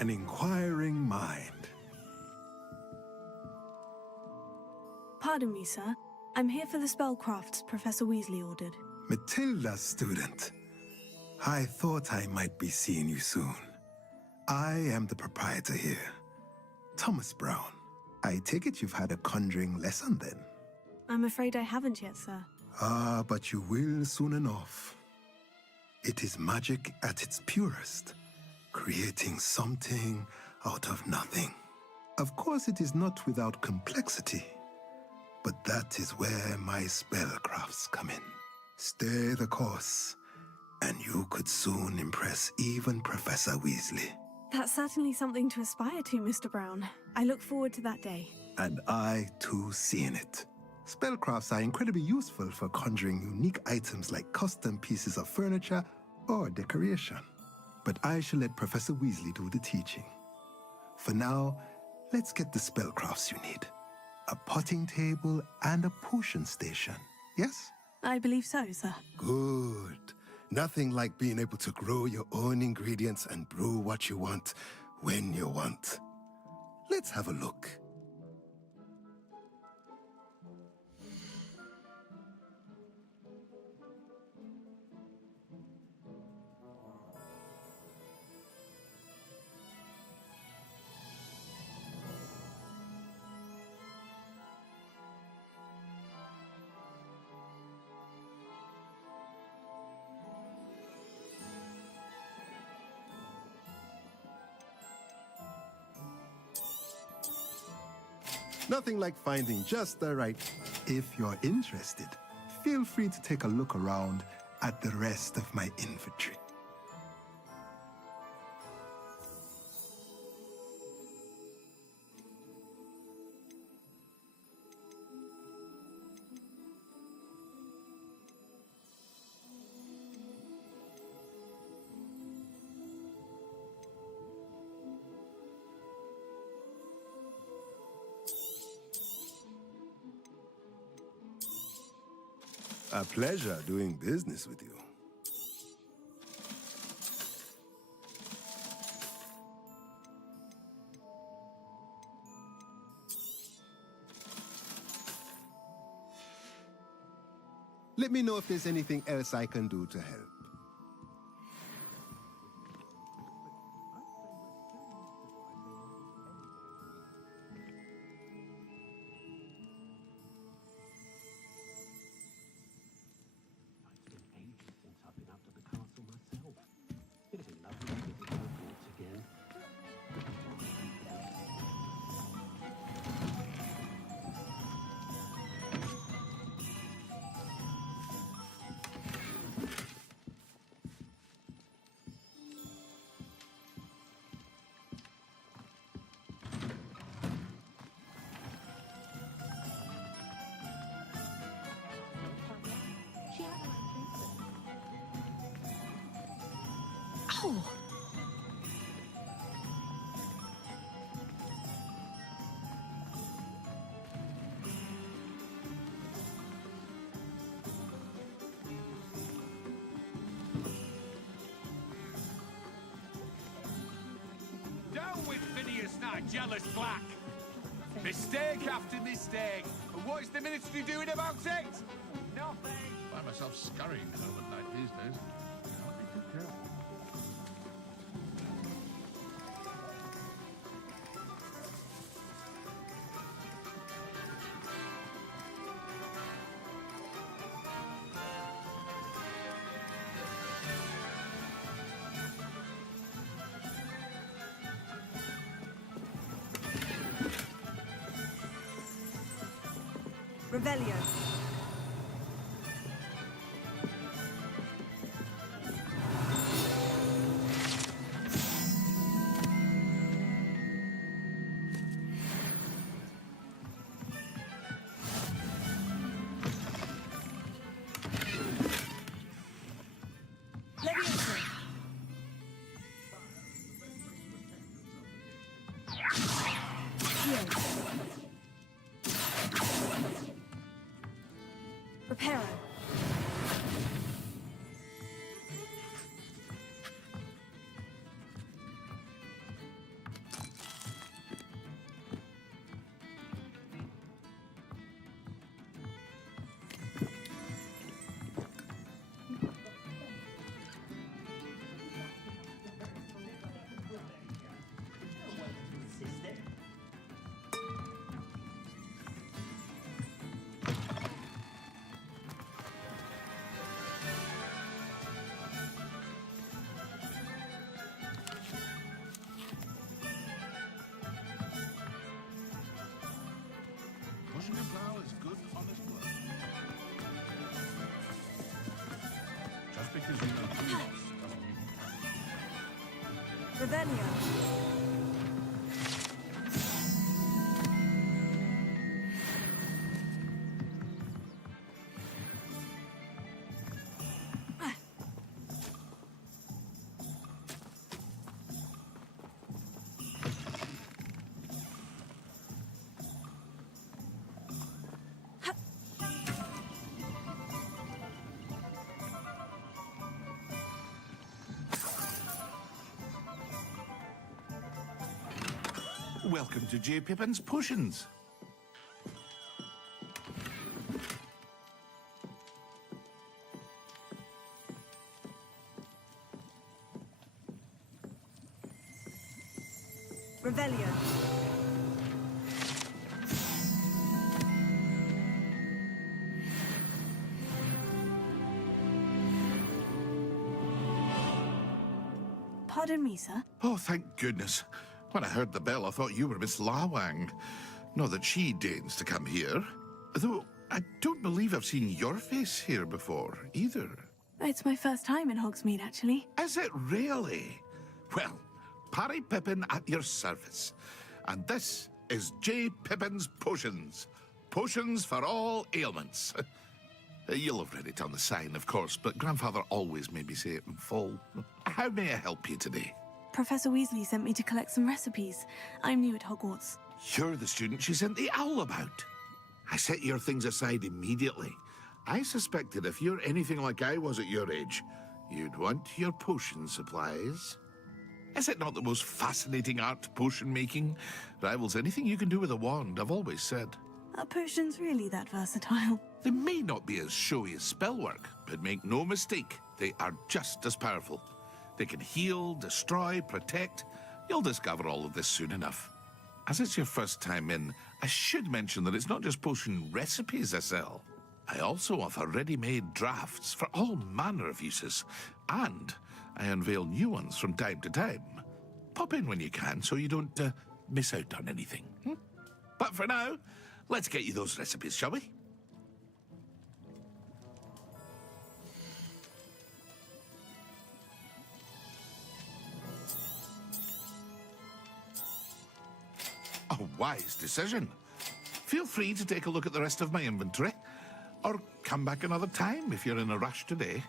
an inquiring mind. Pardon me, sir. I'm here for the spellcrafts Professor Weasley ordered. Matilda's student. I thought I might be seeing you soon. I am the proprietor here, Thomas Brown. I take it you've had a conjuring lesson then? I'm afraid I haven't yet, sir. Ah, but you will soon enough. It is magic at its purest, creating something out of nothing. Of course, it is not without complexity, but that is where my spellcrafts come in. Stay the course, and you could soon impress even Professor Weasley. That's certainly something to aspire to, Mr. Brown. I look forward to that day. And I, too, seeing it. Spellcrafts are incredibly useful for conjuring unique items like custom pieces of furniture or decoration. But I shall let Professor Weasley do the teaching. For now, let's get the spellcrafts you need. A potting table and a potion station, yes? I believe so, sir. Good. Nothing like being able to grow your own ingredients and brew what you want when you want. Let's have a look. Nothing like finding just the right. If you're interested, feel free to take a look around at the rest of my inventory. A pleasure doing business with you. Let me know if there's anything else I can do to help. Oh! Down with Phineas, not jealous black. Mistake after mistake. And what is the ministry doing about it? Nothing. I find myself scurrying home at night these days. I'll be too careful. Revelio. Leviosa. Yes. just because you know boots doesn't mean... Revelio. Welcome to J. Pippin's Potions. Revelio. Pardon me, sir. Oh, thank goodness. When I heard the bell, I thought you were Miss Lawang. Not that she deigns to come here. Though, I don't believe I've seen your face here before, either. It's my first time in Hogsmeade, actually. Is it really? Well, Parry Pippin at your service. And this is J. Pippin's Potions. Potions for all ailments. You'll have read it on the sign, of course, but Grandfather always made me say it in full. How may I help you today? Professor Weasley sent me to collect some recipes. I'm new at Hogwarts. You're the student she sent the owl about. I set your things aside immediately. I suspected if you're anything like I was at your age, you'd want your potion supplies. Is it not the most fascinating art, potion making? Rivals anything you can do with a wand, I've always said. Are potions really that versatile? They may not be as showy as spellwork, but make no mistake, they are just as powerful. They can heal, destroy, protect. You'll discover all of this soon enough. As it's your first time in, I should mention that it's not just potion recipes I sell. I also offer ready-made drafts for all manner of uses, and I unveil new ones from time to time. Pop in when you can so you don't miss out on anything. But for now, let's get you those recipes, shall we? A wise decision. Feel free to take a look at the rest of my inventory, or come back another time if you're in a rush today.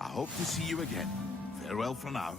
I hope to see you again. Farewell for now.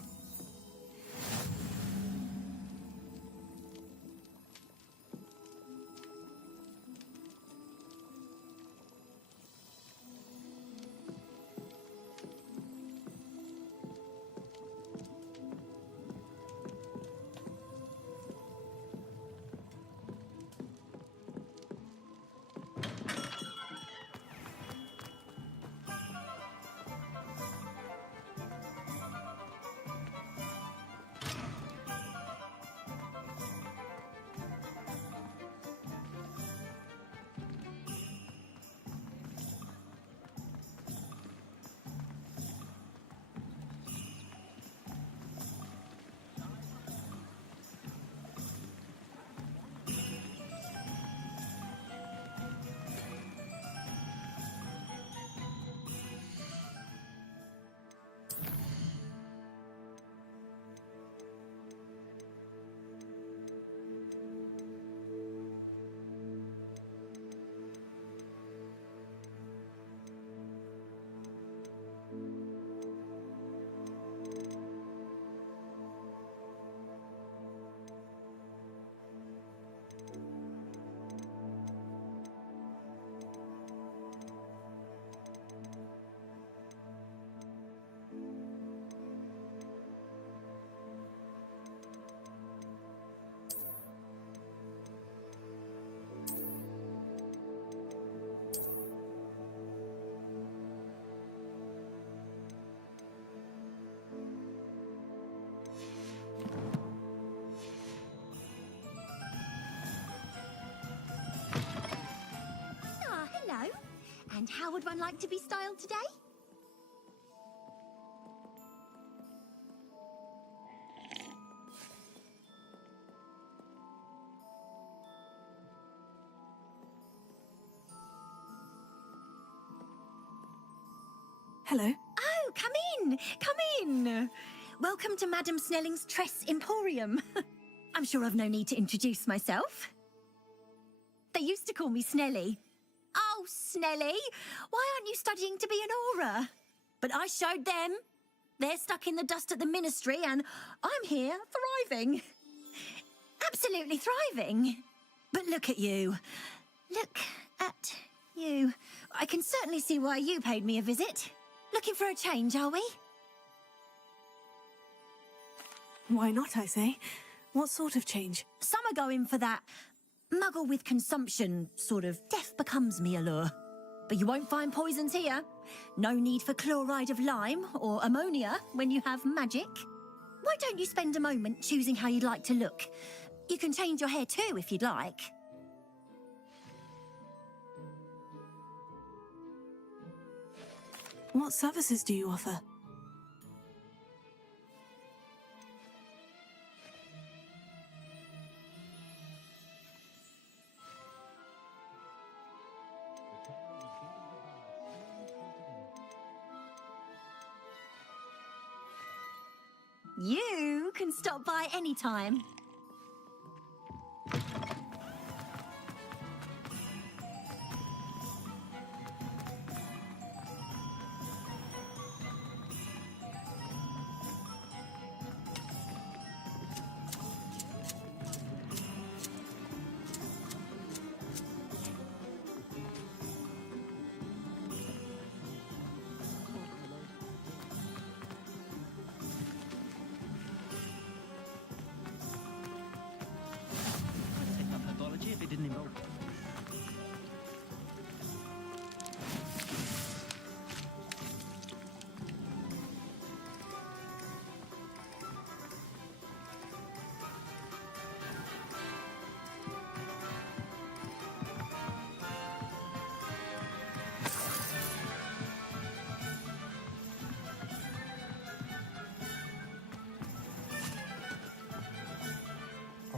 Hello. And how would one like to be styled today? Hello. Oh, come in, come in. Welcome to Madam Snelling's Tress Emporium. I'm sure I've no need to introduce myself. They used to call me Snelly. Oh, Snelly, why aren't you studying to be an aura? But I showed them. They're stuck in the dust at the ministry and I'm here thriving. Absolutely thriving. But look at you. Look at you. I can certainly see why you paid me a visit. Looking for a change, are we? Why not, I say? What sort of change? Some are going for that muggle with consumption, sort of death becomes me allure. But you won't find poisons here. No need for chloride of lime or ammonia when you have magic. Why don't you spend a moment choosing how you'd like to look? You can change your hair too if you'd like. What services do you offer? You can stop by anytime. If it didn't involve.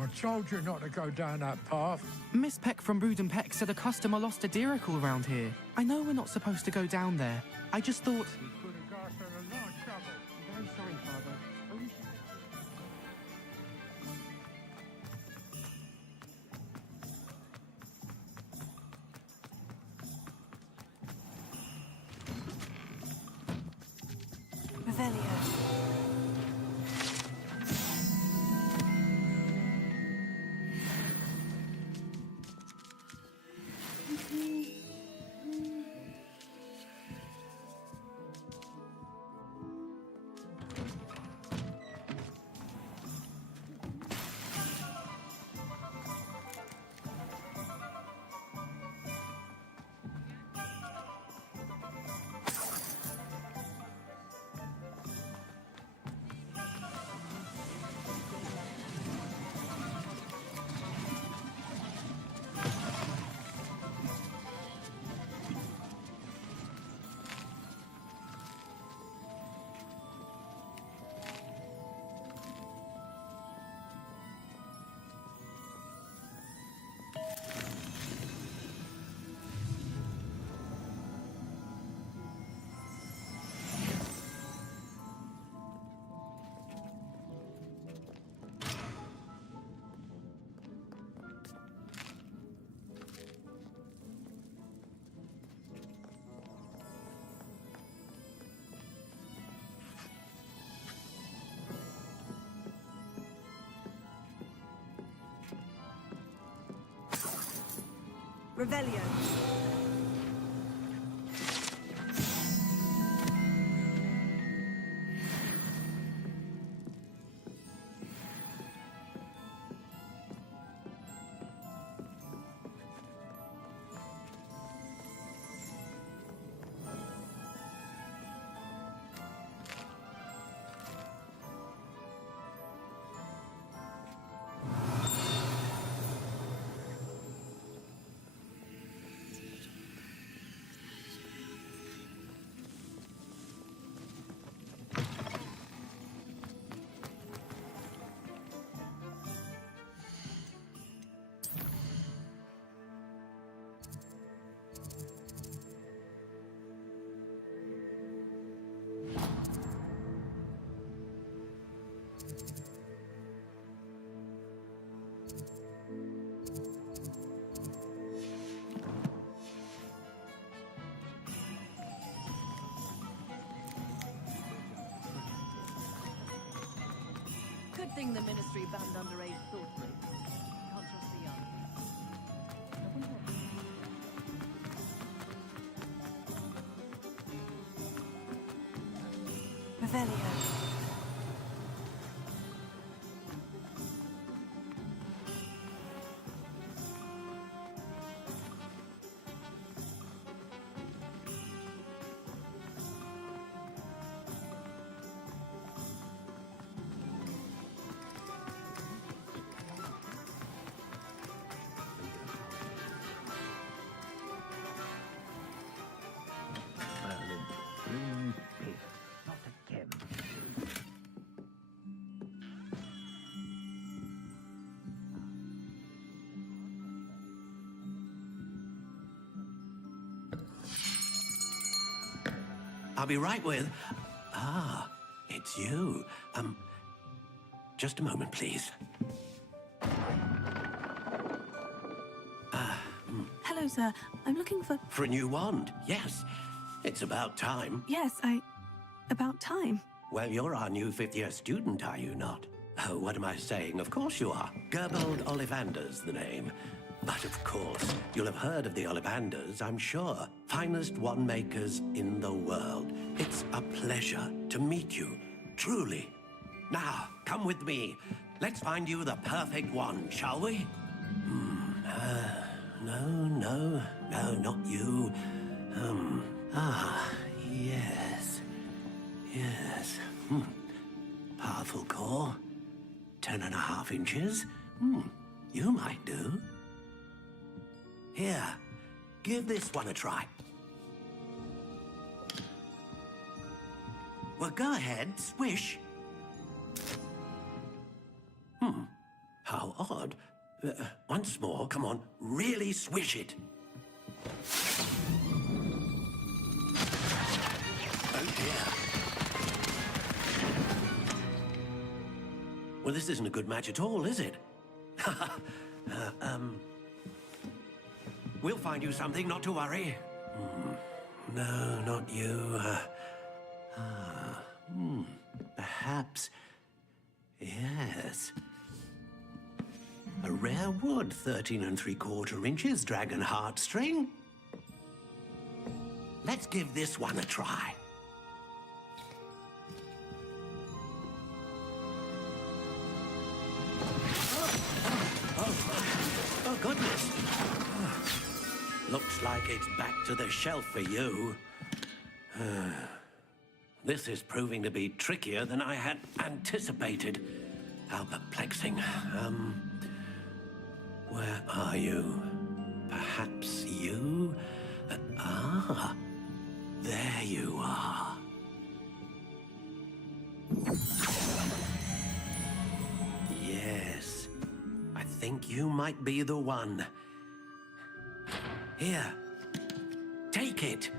I told you not to go down that path. Miss Peck from Brood and Peck said a customer lost a deeracle around here. I know we're not supposed to go down there. I just thought... We could have got in a lot of trouble. I'm very sorry, Father. Only... Revelio. Revelio. Good thing the Ministry banned underage thought rape. Can't trust the young. Revelio. Not again. I'll be right with... Ah, it's you. Just a moment, please. Hello, sir. I'm looking for... For a new wand, yes. It's about time. Yes, About time. Well, you're our new fifth-year student, are you not? Oh, what am I saying? Of course you are. Gerbold Ollivander's the name. But of course, you'll have heard of the Ollivanders, I'm sure. Finest wand makers in the world. It's a pleasure to meet you, truly. Now, come with me. Let's find you the perfect wand, shall we? No, not you. Yes. Powerful core. 10.5 inches. You might do. Here, give this one a try. Well, go ahead, swish. How odd. Once more, come on, really swish it. Oh dear. Well, this isn't a good match at all, is it? We'll find you something, not to worry. No, not you. Perhaps... Yes. A rare wood, 13 3/4 inches, dragon heartstring. Let's give this one a try. Oh, goodness. Looks like it's back to the shelf for you. This is proving to be trickier than I had anticipated. How perplexing. Where are you? Perhaps you? There you are. Yes. I think you might be the one. Here. Take it.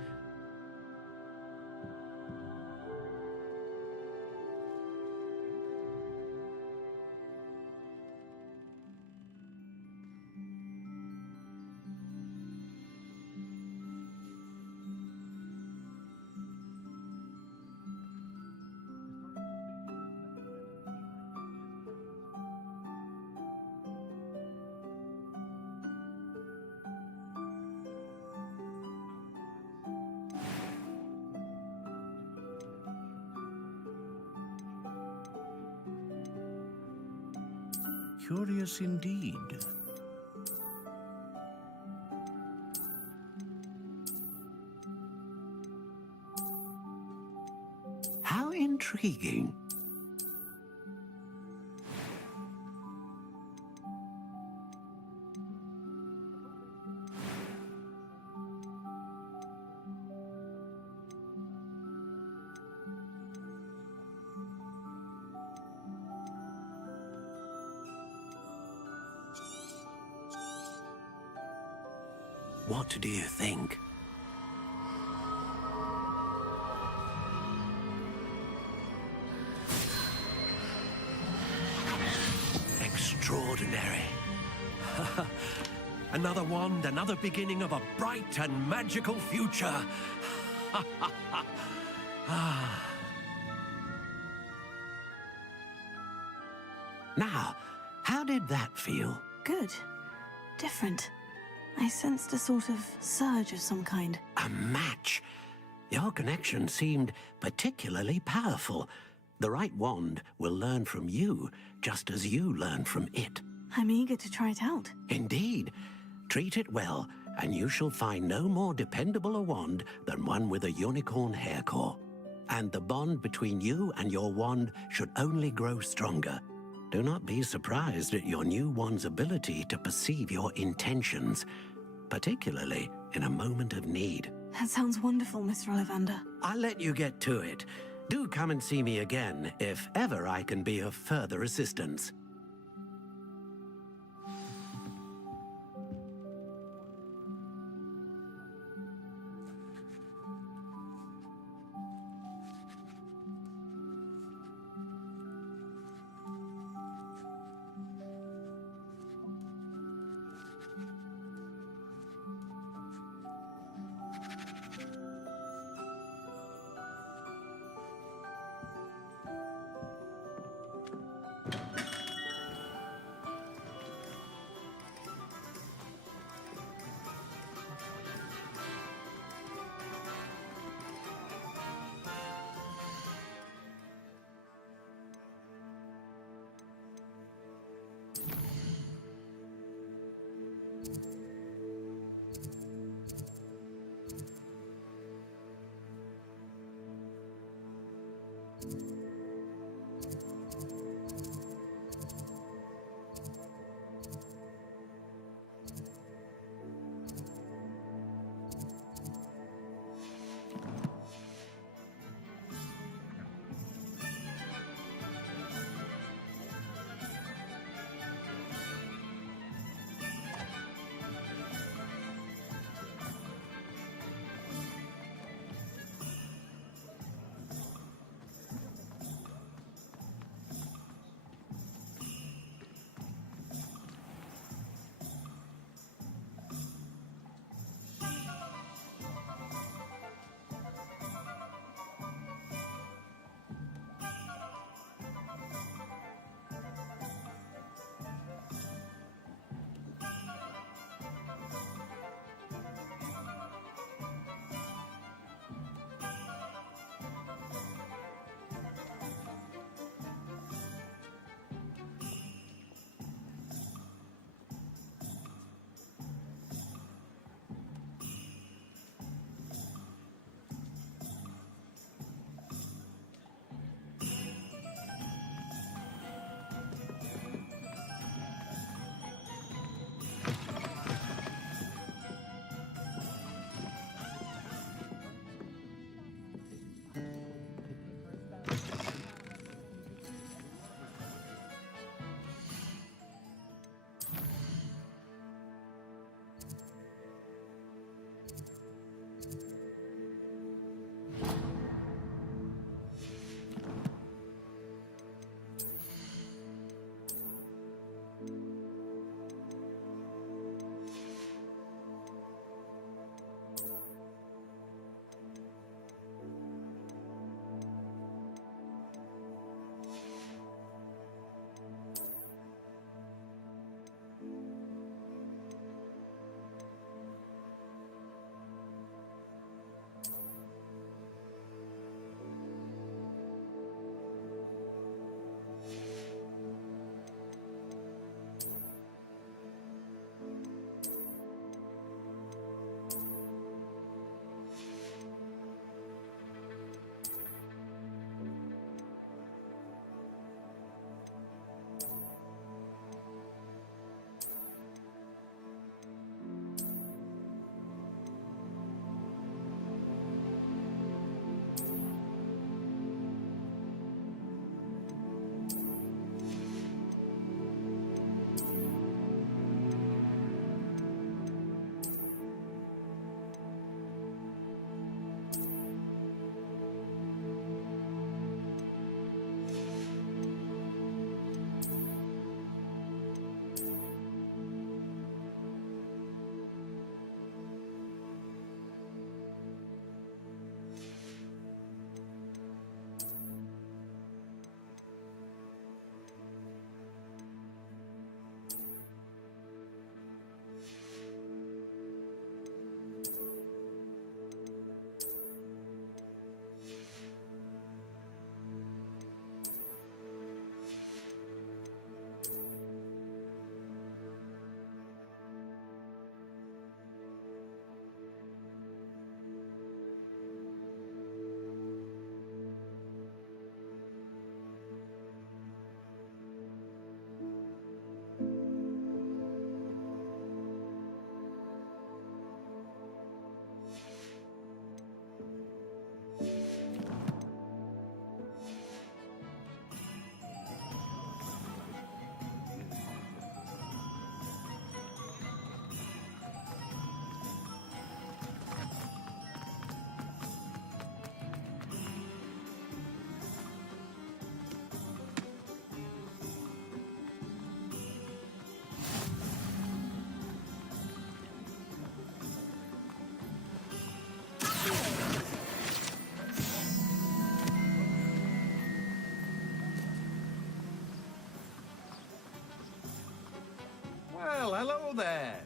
Curious indeed. How intriguing. What do you think? extraordinary. Another wand, another beginning of a bright and magical future. Now, how did that feel? Good. Different. I sensed a sort of surge of some kind. A match. Your connection seemed particularly powerful. The right wand will learn from you, just as you learn from it. I'm eager to try it out. Indeed. Treat it well, and you shall find no more dependable a wand than one with a unicorn hair core. And the bond between you and your wand should only grow stronger. Do not be surprised at your new wand's ability to perceive your intentions, particularly in a moment of need. That sounds wonderful, Mr. Ollivander. I'll let you get to it. Do come and see me again if ever I can be of further assistance. Well, hello there.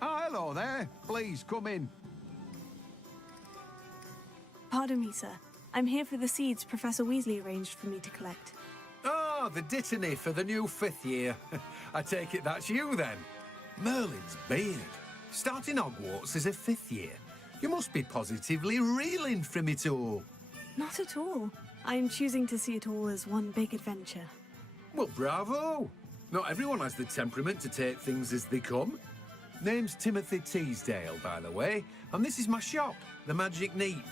Ah, hello there. Please, come in. Pardon me, sir. I'm here for the seeds Professor Weasley arranged for me to collect. Oh, the dittany for the new 5th year. I take it that's you, then. Merlin's beard. Starting Hogwarts as a 5th year. You must be positively reeling from it all. Not at all. I'm choosing to see it all as one big adventure. Well, bravo. Not everyone has the temperament to take things as they come. Name's Timothy Teasdale, by the way, and this is my shop, the Magic Neep.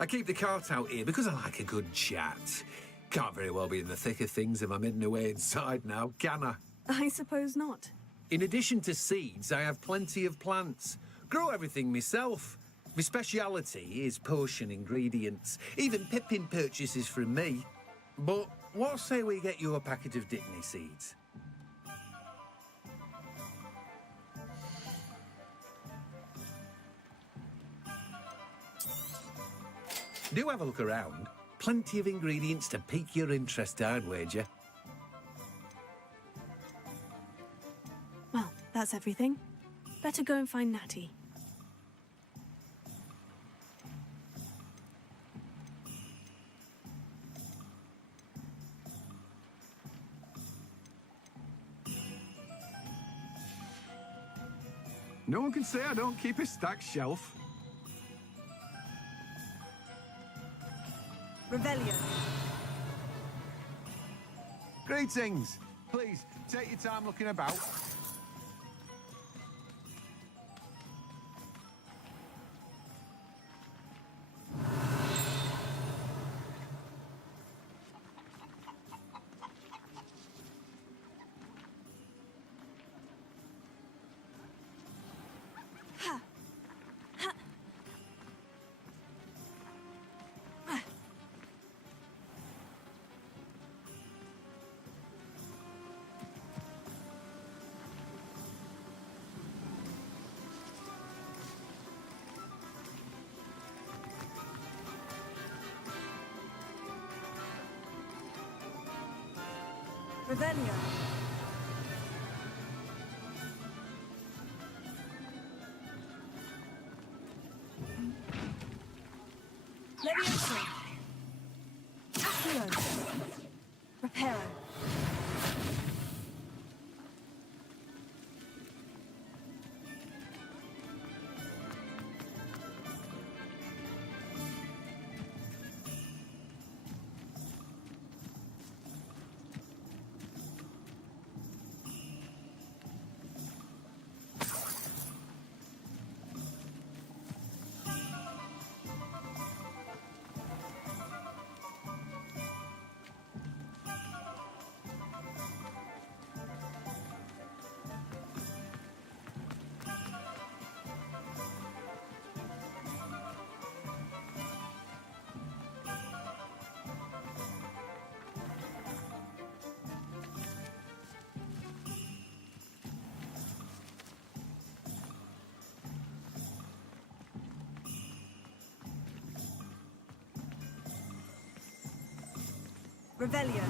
I keep the cart out here because I like a good chat. Can't very well be in the thick of things if I'm hidden away inside now, can I? I suppose not. In addition to seeds, I have plenty of plants. Grow everything myself. My speciality is potion ingredients. Even Pippin purchases from me. But what say we get you a packet of Dittany seeds? Do have a look around. Plenty of ingredients to pique your interest, I'd wager. Well, that's everything. Better go and find Natty. No one can say I don't keep a stacked shelf. Revelio. Greetings. Please, take your time looking about. Revelio. Levioso. Accio. Reparo. Revelio.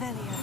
Revelio.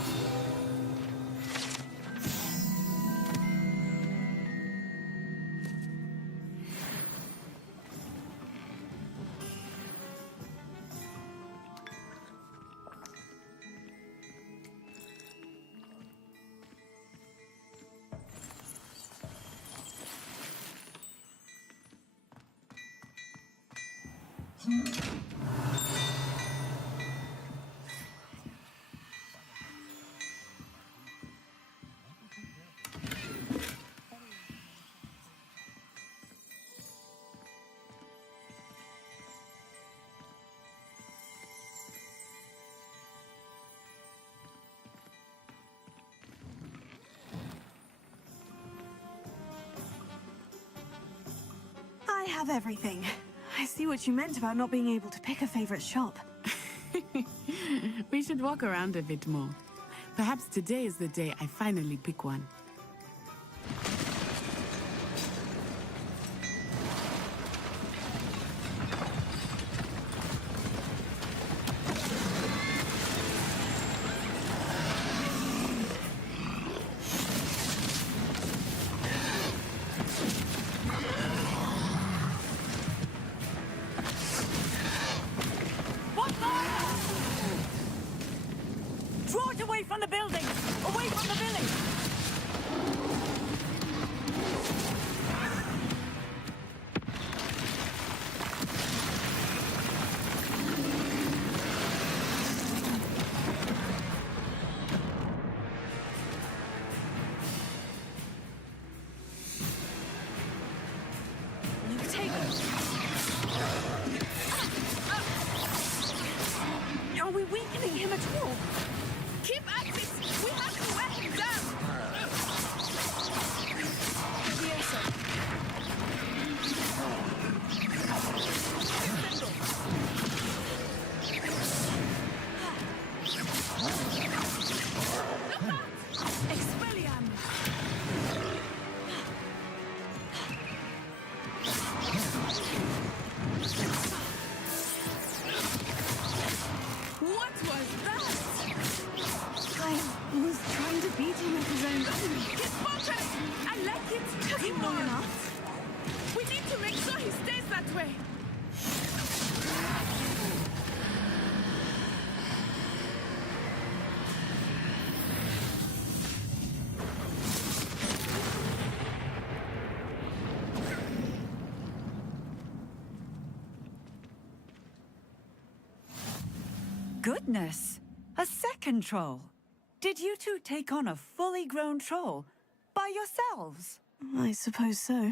I have everything. I see what you meant about not being able to pick a favorite shop. We should walk around a bit more. Perhaps today is the day I finally pick one. Draw it away from the building! Away from the village! You take it. Are we weakening him at all? Keep at it! We have to wear him down! Expelliarm! What was that? I was trying to beat him with his own gun. He's spotted! I like it! Took him long Come on. enough. We need to make sure he stays that way! Goodness! A second troll! Did you two take on a fully grown troll? By yourselves? I suppose so.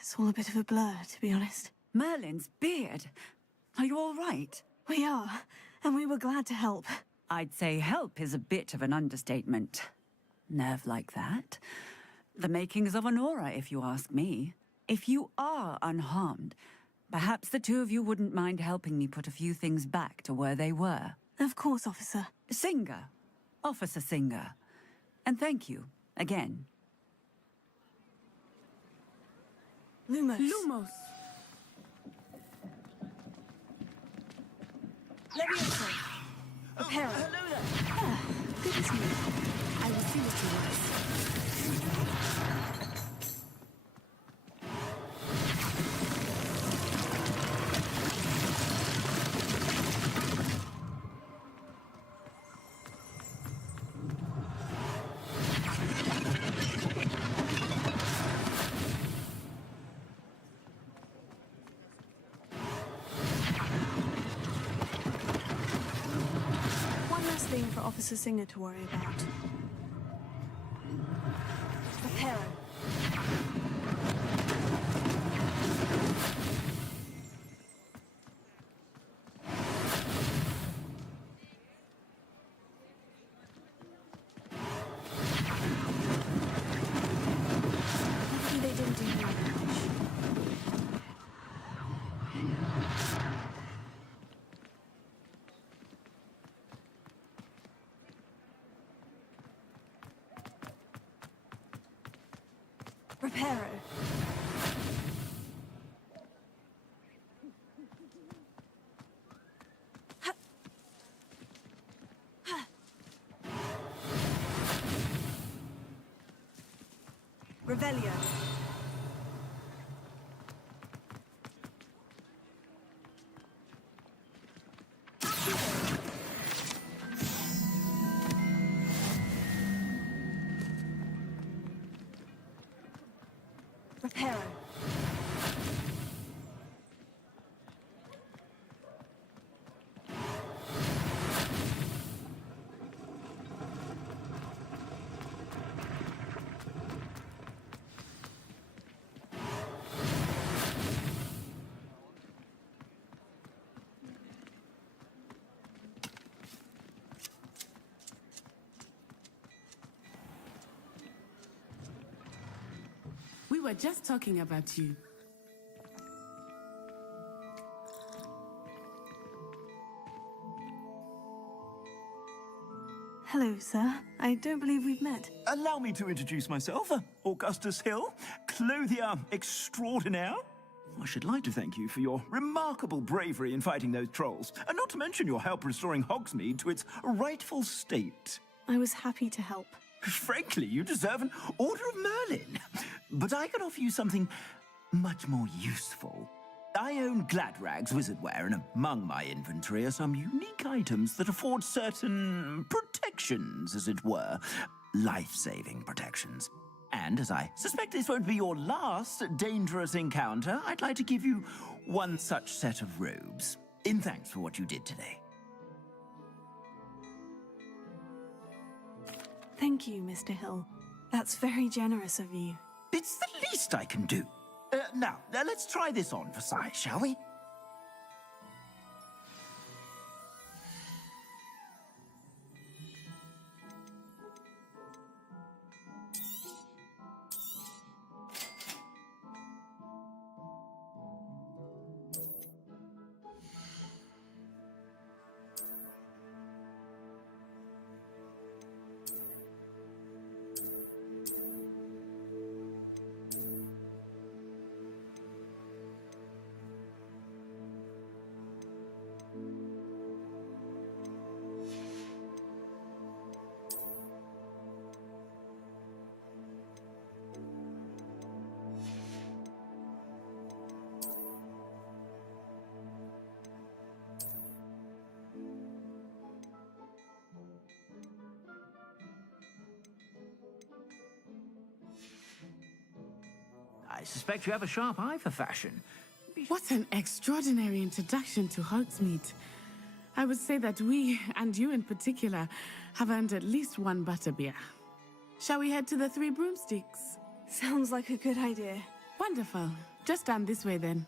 It's all a bit of a blur, to be honest. Merlin's beard. Are you all right? We are, and we were glad to help. I'd say help is a bit of an understatement. Nerve like that. The makings of an aura, if you ask me. If you are unharmed, perhaps the two of you wouldn't mind helping me put a few things back to where they were. Of course, officer. Singer. Officer Singer. And thank you, again. Lumos. Lumos! Levioso. Apero. Hello there. Good as new. I will see what he wants. One last thing for Officer Singer to worry about. Apero. Luckily they didn't do very much. Reparo. Revelio. Reparo. We were just talking about you. Hello, sir. I don't believe we've met. Allow me to introduce myself, Augustus Hill, clothier extraordinaire. I should like to thank you for your remarkable bravery in fighting those trolls, and not to mention your help restoring Hogsmeade to its rightful state. I was happy to help. Frankly, you deserve an Order of Merlin. But I can offer you something much more useful. I own Gladrag's wizardware, and among my inventory are some unique items that afford certain protections, as it were. Life-saving protections. And as I suspect this won't be your last dangerous encounter, I'd like to give you one such set of robes, in thanks for what you did today. Thank you, Mr. Hill. That's very generous of you. It's the least I can do. Now, let's try this on for size, shall we? I suspect you have a sharp eye for fashion. What an extraordinary introduction to Hogsmeade. I would say that we, and you in particular, have earned at least one butterbeer. Shall we head to the Three Broomsticks? Sounds like a good idea. Wonderful. Just down this way then.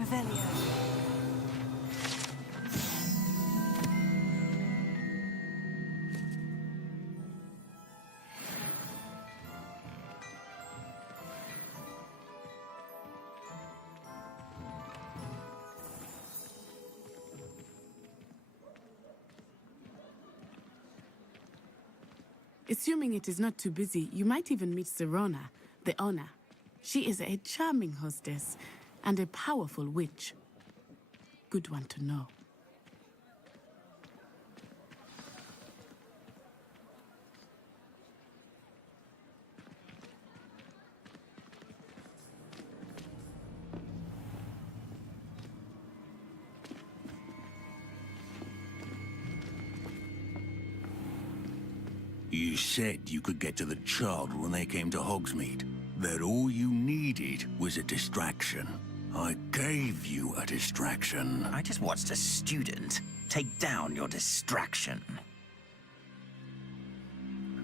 Revelio. Assuming it is not too busy, you might even meet Serona, the owner. She is a charming hostess and a powerful witch. Good one to know. You said you could get to the child when they came to Hogsmeade. That all you needed was a distraction. I gave you a distraction. I just watched a student take down your distraction.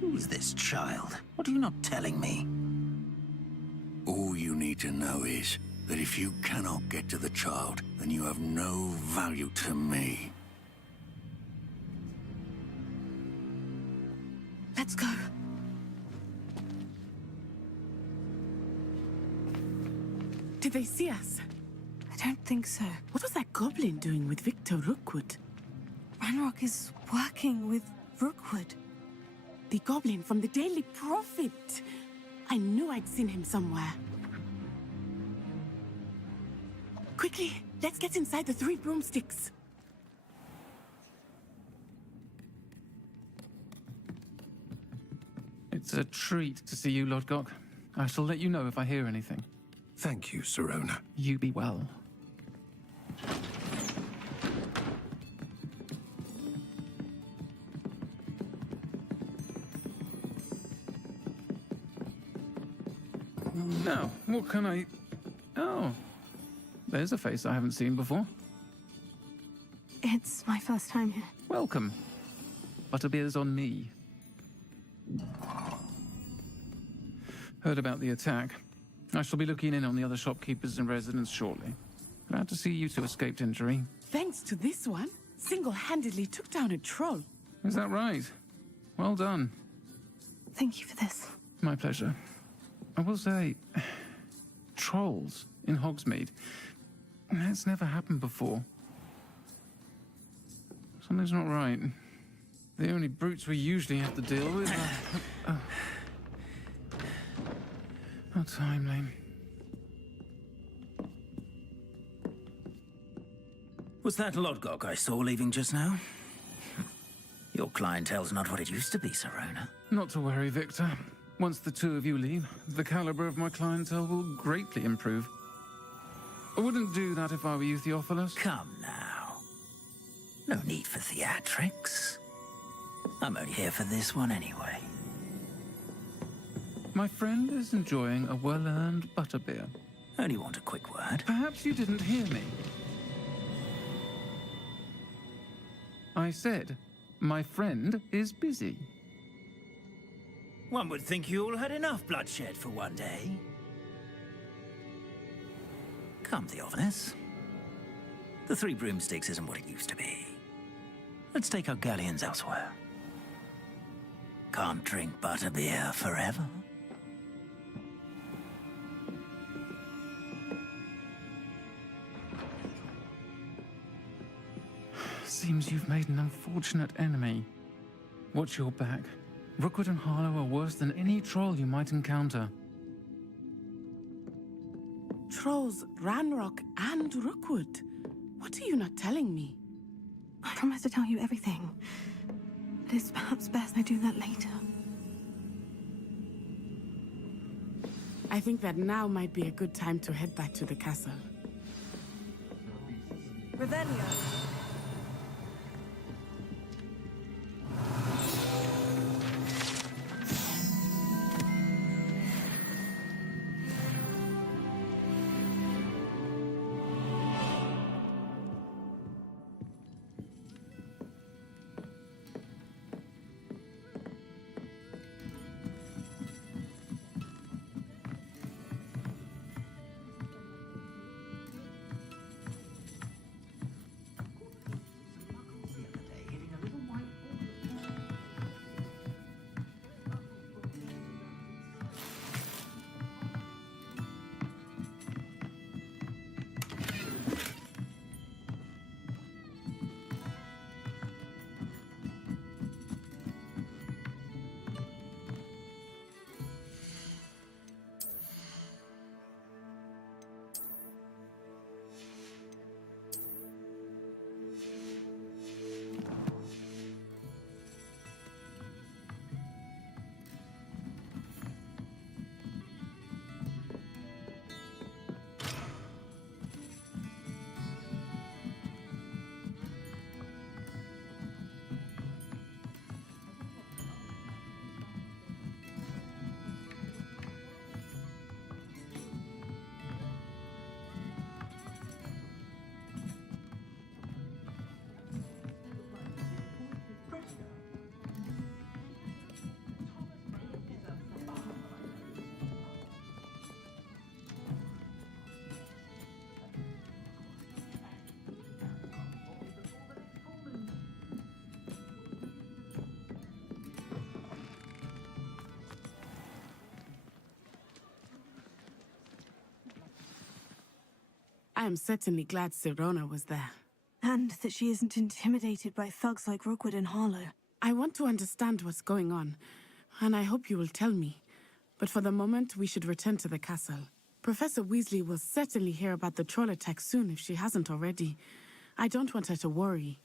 Who's this child? What are you not telling me? All you need to know is that if you cannot get to the child, then you have no value to me. Let's go. Did they see us? I don't think so. What was that goblin doing with Victor Rookwood? Ranrock is working with Rookwood. The goblin from the Daily Prophet. I knew I'd seen him somewhere. Quickly, let's get inside the 3 broomsticks. It's a treat to see you, Lodgok. I shall let you know if I hear anything. Thank you, Sirona. You be well. Now, what can I... Oh, there's a face I haven't seen before. It's my first time here. Welcome. Butterbeer's on me. Heard about the attack. I shall be looking in on the other shopkeepers and residents shortly. Glad to see you two escaped injury. Thanks to this one, single-handedly took down a troll. Is that right? Well done. Thank you for this. My pleasure. I will say, trolls in Hogsmeade. That's never happened before. Something's not right. The only brutes we usually have to deal with are... How timely. Was that Lodgok I saw leaving just now? Your clientele's not what it used to be, Sirona. Not to worry, Victor. Once the two of you leave, the caliber of my clientele will greatly improve. I wouldn't do that if I were you, Theophilus. Come now. No need for theatrics. I'm only here for this one anyway. My friend is enjoying a well-earned butterbeer. Only want a quick word. Perhaps you didn't hear me. I said, my friend is busy. One would think you all had enough bloodshed for one day. Come, Theophilus. The 3 broomsticks isn't what it used to be. Let's take our galleons elsewhere. Can't drink butterbeer forever. Seems you've made an unfortunate enemy. Watch your back. Rookwood and Harlow are worse than any troll you might encounter. Trolls, Ranrock, and Rookwood. What are you not telling me? I promise to tell you everything. But it's perhaps best I do that later. I think that now might be a good time to head back to the castle. Revelio. I am certainly glad Sirona was there. And that she isn't intimidated by thugs like Rookwood and Harlow. I want to understand what's going on, and I hope you will tell me. But for the moment, we should return to the castle. Professor Weasley will certainly hear about the troll attack soon if she hasn't already. I don't want her to worry.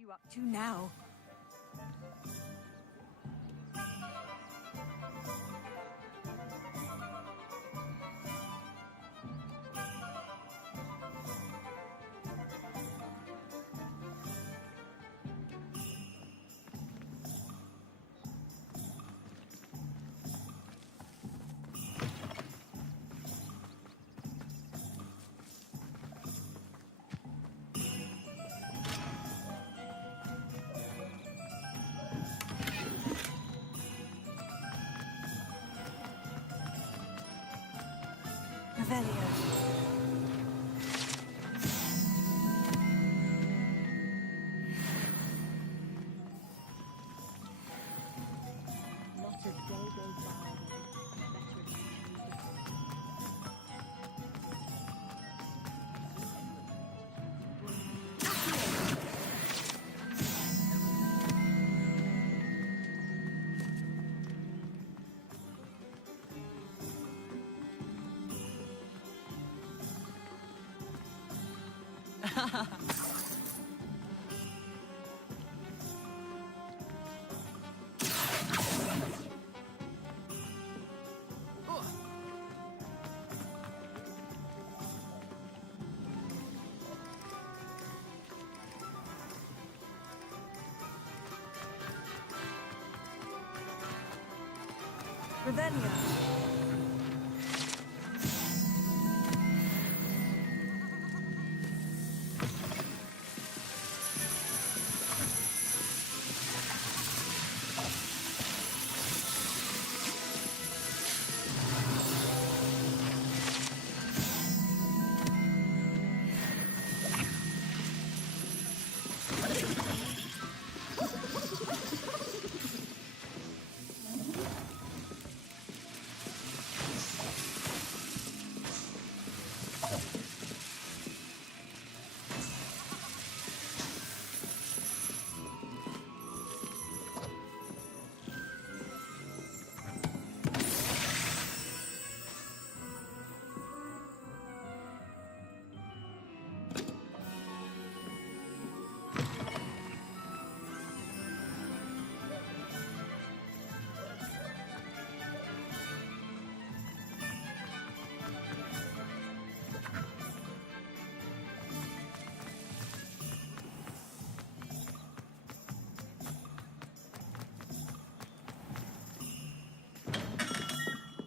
You up to now? Revelio. Not a day goes by Revelio.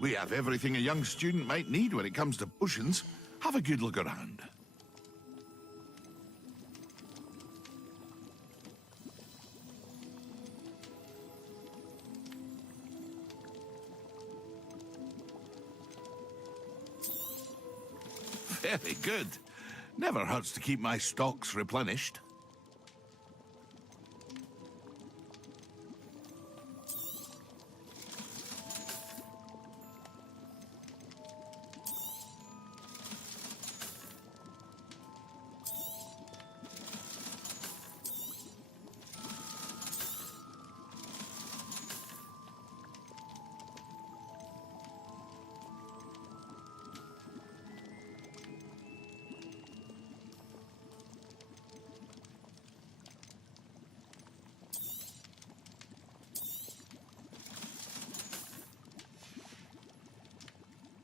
We have everything a young student might need when it comes to potions. Have a good look around. Very good. Never hurts to keep my stocks replenished.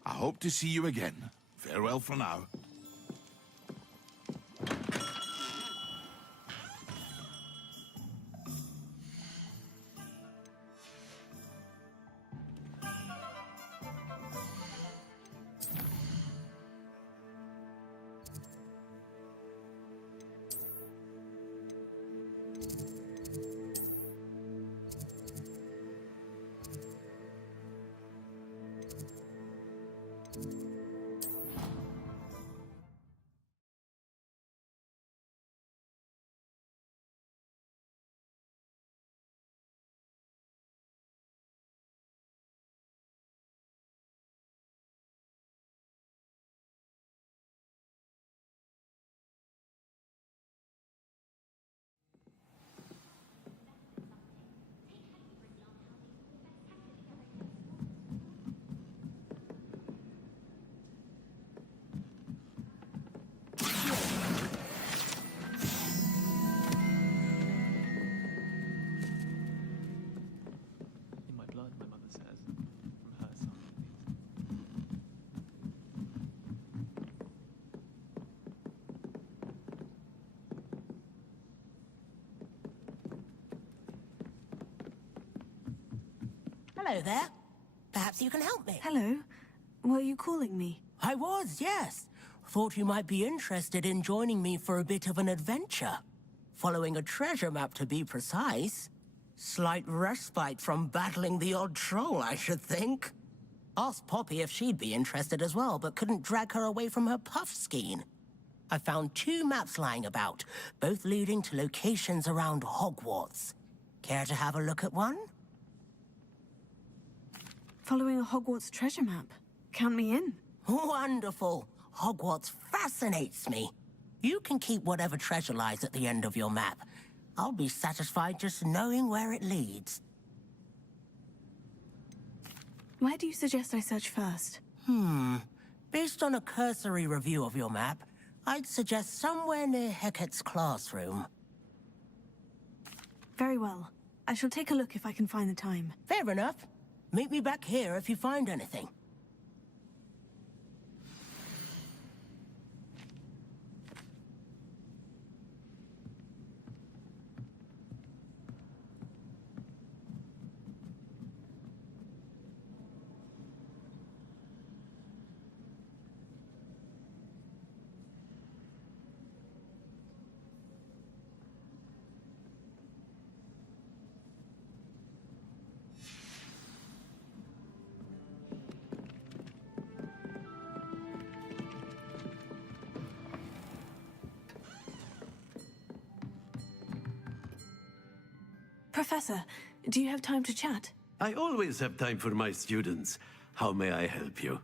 I hope to see you again. Farewell for now. Hello there. Perhaps you can help me. Hello. Were you calling me? I was, yes. Thought you might be interested in joining me for a bit of an adventure. Following a treasure map, to be precise. Slight respite from battling the odd troll, I should think. Asked Poppy if she'd be interested as well, but couldn't drag her away from her puff skein. I found 2 maps lying about, both leading to locations around Hogwarts. Care to have a look at one? Following a Hogwarts treasure map. Count me in. Wonderful. Hogwarts fascinates me. You can keep whatever treasure lies at the end of your map. I'll be satisfied just knowing where it leads. Where do you suggest I search first? Based on a cursory review of your map, I'd suggest somewhere near Hecat's classroom. Very well. I shall take a look if I can find the time. Fair enough. Meet me back here if you find anything. Professor, do you have time to chat? I always have time for my students. How may I help you?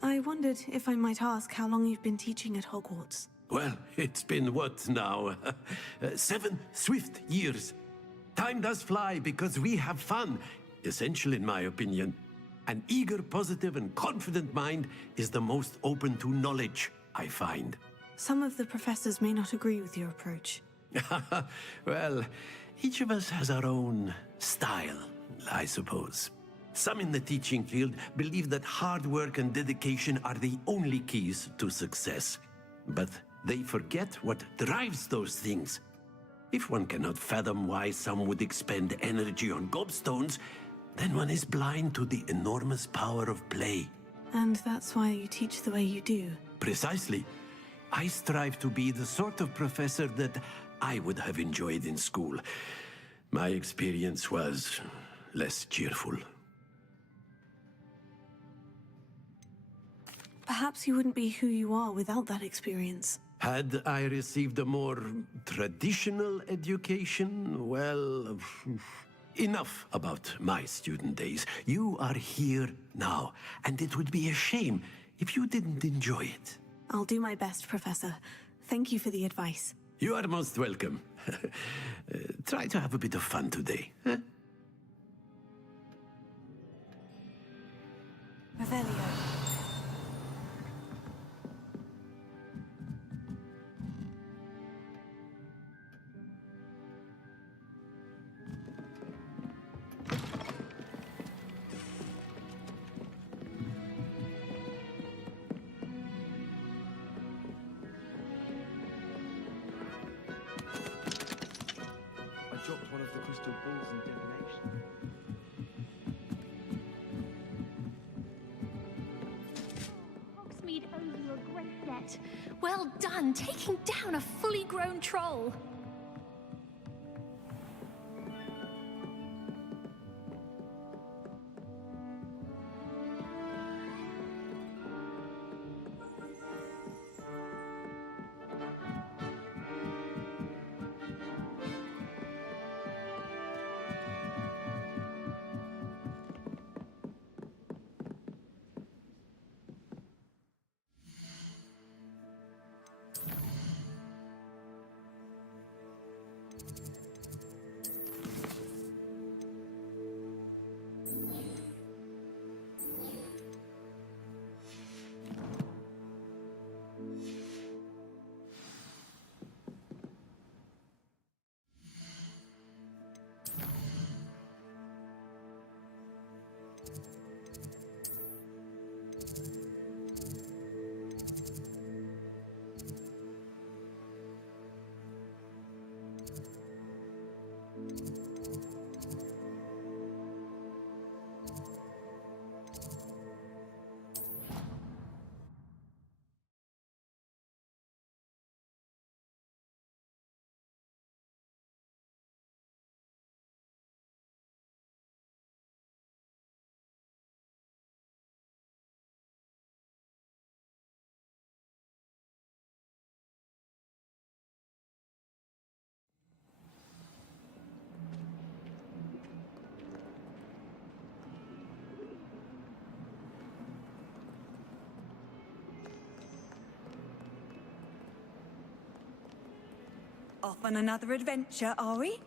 I wondered if I might ask how long you've been teaching at Hogwarts. Well, it's been what now? 7 swift years. Time does fly because we have fun. Essential in my opinion. An eager, positive, and confident mind is the most open to knowledge, I find. Some of the professors may not agree with your approach. Well, each of us has our own style, I suppose. Some in the teaching field believe that hard work and dedication are the only keys to success. But they forget what drives those things. If one cannot fathom why some would expend energy on gobstones, then one is blind to the enormous power of play. And that's why you teach the way you do. Precisely. I strive to be the sort of professor that I would have enjoyed in school. My experience was less cheerful. Perhaps you wouldn't be who you are without that experience. Had I received a more traditional education, well, enough about my student days. You are here now, and it would be a shame if you didn't enjoy it. I'll do my best, Professor. Thank you for the advice. You are most welcome. Try to have a bit of fun today. Huh? Revelio. Dropped one of the crystal balls in divination. Hogsmeade owes you a great debt. Well done, taking down a fully grown troll. Off on another adventure, are we?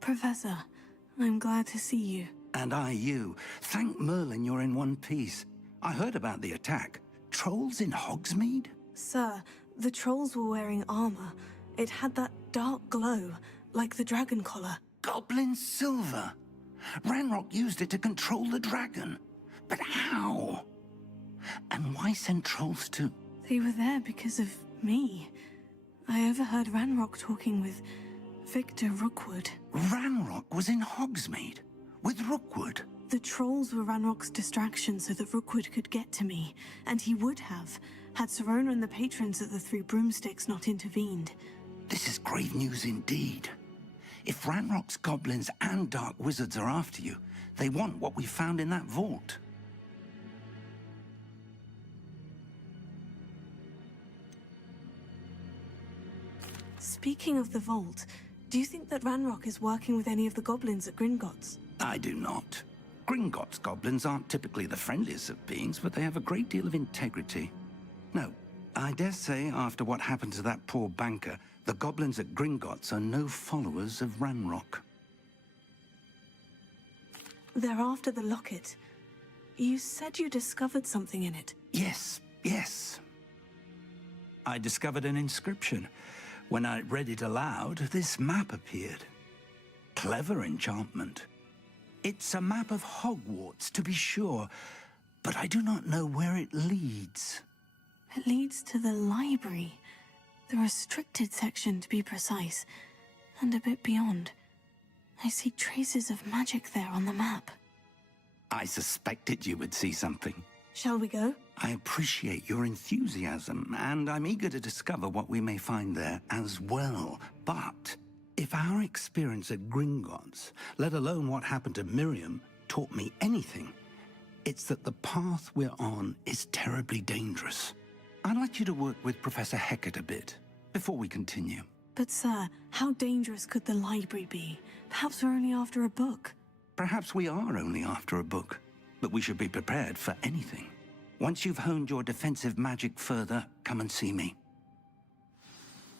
Professor, I'm glad to see you. And I you. Thank Merlin you're in one piece. I heard about the attack. Trolls in Hogsmeade? Sir, the trolls were wearing armor. It had that dark glow, like the dragon collar. Goblin silver? Ranrock used it to control the dragon. But how? And why send trolls too? They were there because of me. I overheard Ranrock talking with Victor Rookwood. Ranrock was in Hogsmeade with Rookwood. The trolls were Ranrock's distraction so that Rookwood could get to me, and he would have, had Serona and the patrons at the Three Broomsticks not intervened. This is grave news indeed. If Ranrock's goblins and dark wizards are after you, they want what we found in that vault. Speaking of the vault, do you think that Ranrock is working with any of the goblins at Gringotts? I do not. Gringotts goblins aren't typically the friendliest of beings, but they have a great deal of integrity. No, I dare say after what happened to that poor banker, the goblins at Gringotts are no followers of Ranrock. They're after the locket. You said you discovered something in it. Yes. I discovered an inscription. When I read it aloud, this map appeared. Clever enchantment. It's a map of Hogwarts, to be sure, but I do not know where it leads. It leads to the library. The restricted section, to be precise, and a bit beyond. I see traces of magic there on the map. I suspected you would see something. Shall we go? I appreciate your enthusiasm, and I'm eager to discover what we may find there as well. But if our experience at Gringotts, let alone what happened to Miriam, taught me anything, it's that the path we're on is terribly dangerous. I'd like you to work with Professor Hecat a bit before we continue. But sir, how dangerous could the library be? Perhaps we're only after a book. Perhaps we are only after a book, but we should be prepared for anything. Once you've honed your defensive magic further, come and see me.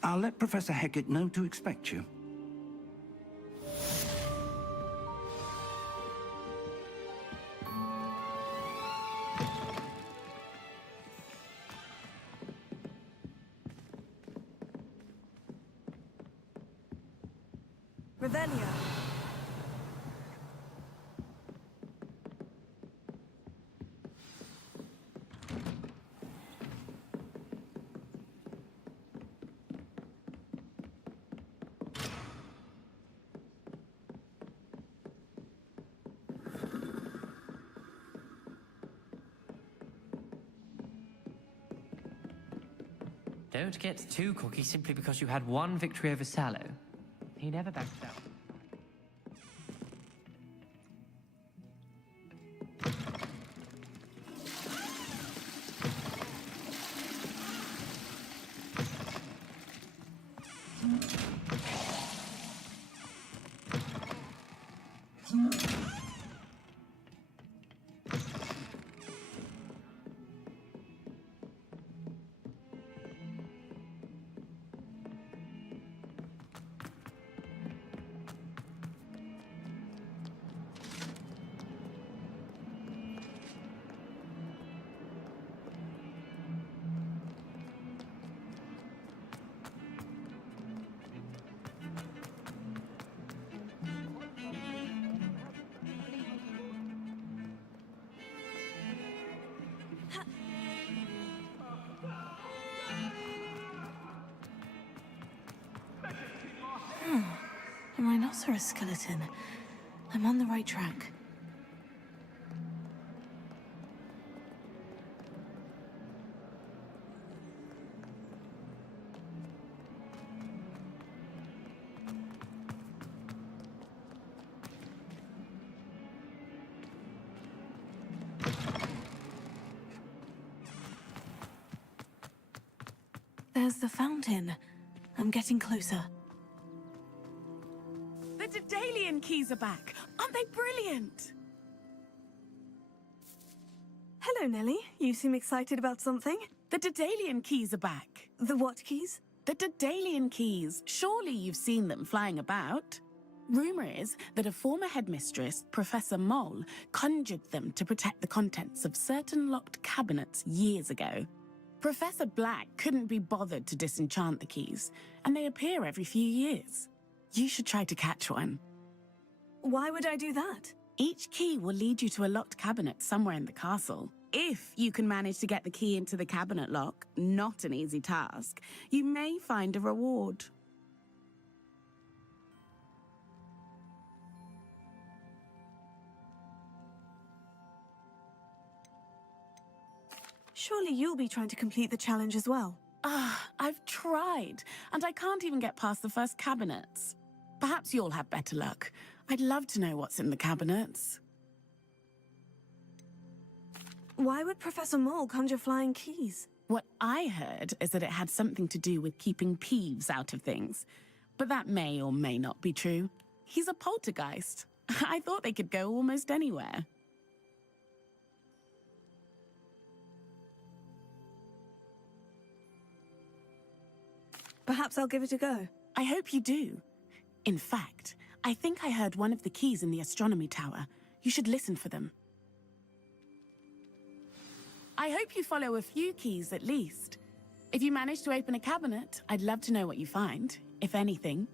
I'll let Professor Hecat know to expect you. Revelio. Don't get too cocky simply because you had one victory over Sallow. He never backed down. A rhinoceros skeleton. I'm on the right track. There's the fountain. I'm getting closer. The Daedalian keys are back. Aren't they brilliant? Hello, Nellie. You seem excited about something. The Daedalian keys are back. The what keys? The Daedalian keys. Surely you've seen them flying about. Rumor is that a former headmistress, Professor Moll, conjured them to protect the contents of certain locked cabinets years ago. Professor Black couldn't be bothered to disenchant the keys, and they appear every few years. You should try to catch one. Why would I do that? Each key will lead you to a locked cabinet somewhere in the castle. If you can manage to get the key into the cabinet lock, not an easy task, you may find a reward. Surely you'll be trying to complete the challenge as well. I've tried, and I can't even get past the first cabinets. Perhaps you'll have better luck. I'd love to know what's in the cabinets. Why would Professor Mole conjure flying keys? What I heard is that it had something to do with keeping Peeves out of things. But that may or may not be true. He's a poltergeist. I thought they could go almost anywhere. Perhaps I'll give it a go. I hope you do. In fact, I think I heard one of the keys in the astronomy tower. You should listen for them. I hope you follow a few keys at least. If you manage to open a cabinet, I'd love to know what you find, if anything.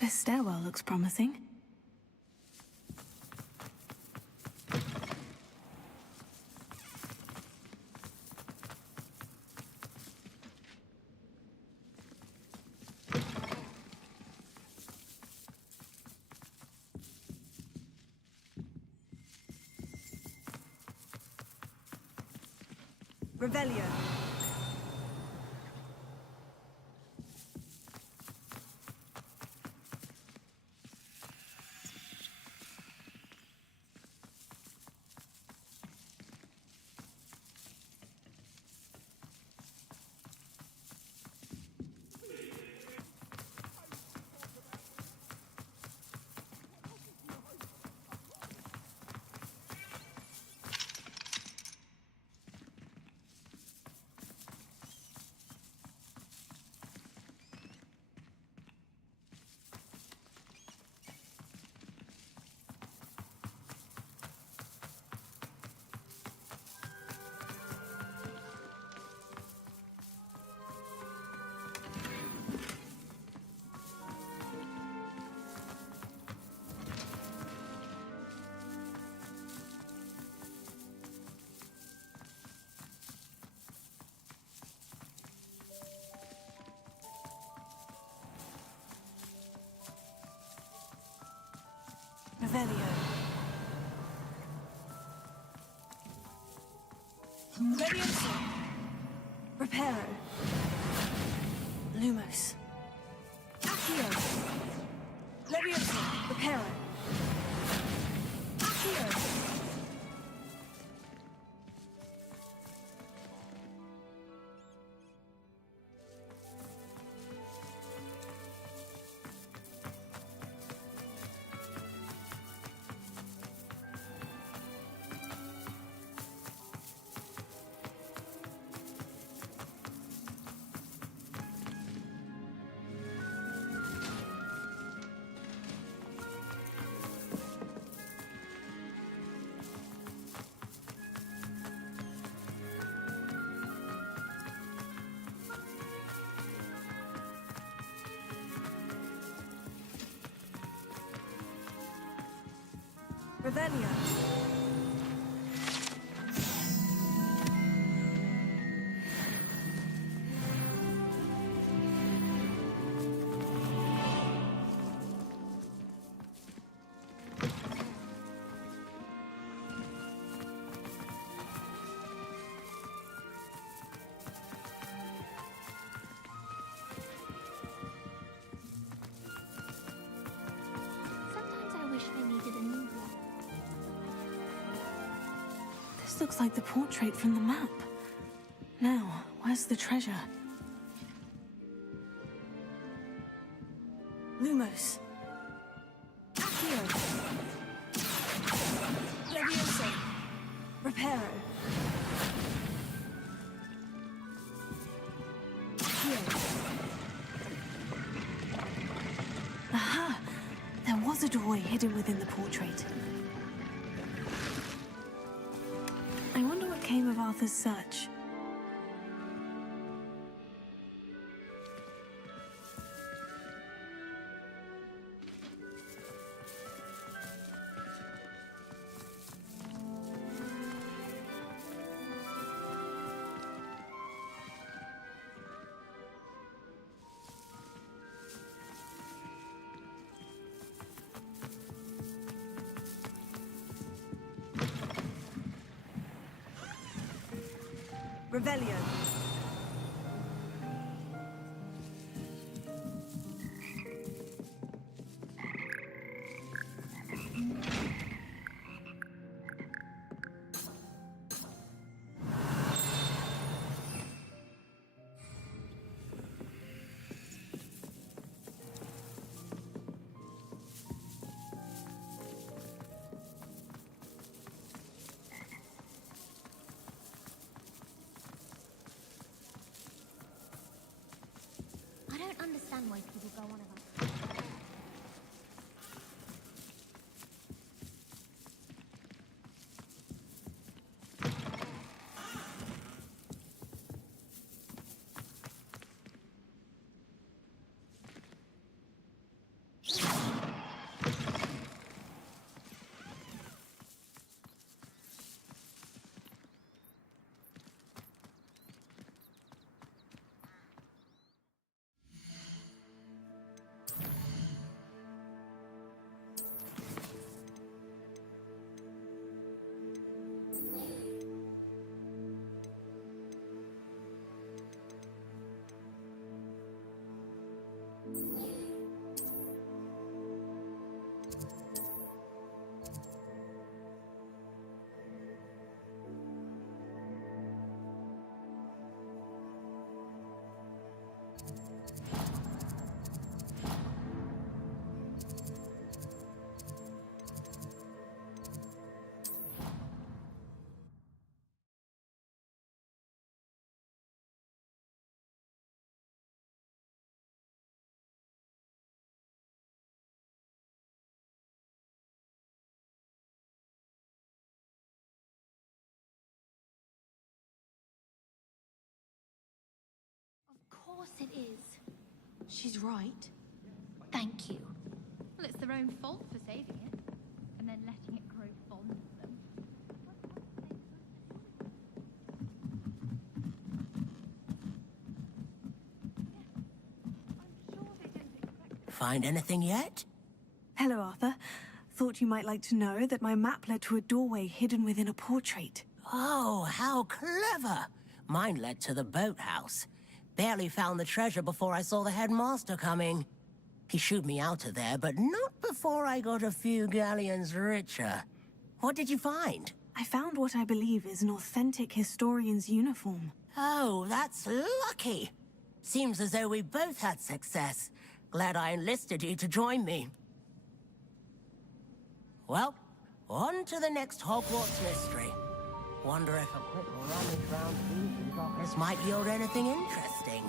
This stairwell looks promising. Revelio. Revelio. Levioso. Reparo. Lumos. Accio. Levioso. Reparo. Accio. Revelio. Sometimes I wish I needed a new one. This looks like the portrait from the map. Now, where's the treasure? Lumos. Accio. Levioso. Reparo. Aha! There was a doorway hidden within the portrait. I wonder what came of Arthur's search. Revelio. I don't understand why people go on about. Of course it is. She's right. Thank you. Well, it's their own fault for saving it, and then letting it grow fond of them. Find anything yet? Hello, Arthur. Thought you might like to know that my map led to a doorway hidden within a portrait. Oh, how clever! Mine led to the boathouse. Barely found the treasure before I saw the headmaster coming. He shooed me out of there, but not before I got a few galleons richer. What did you find? I found what I believe is an authentic historian's uniform. Oh, that's lucky. Seems as though we both had success. Glad I enlisted you to join me. Well, on to the next Hogwarts mystery. Wonder if a quick rummage round these office might yield anything interesting.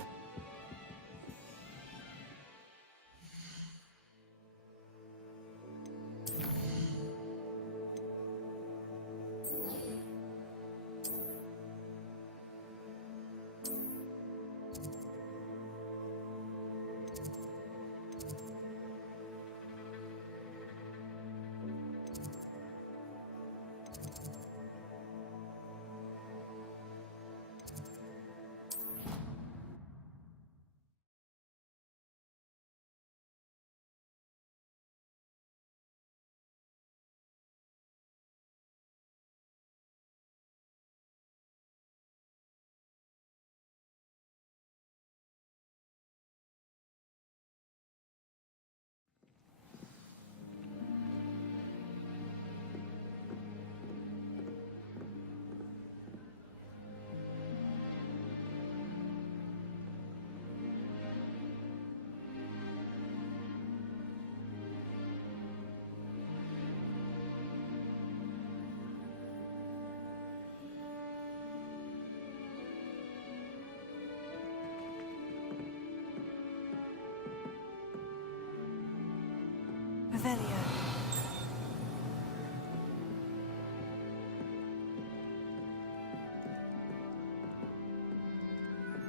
Revelio.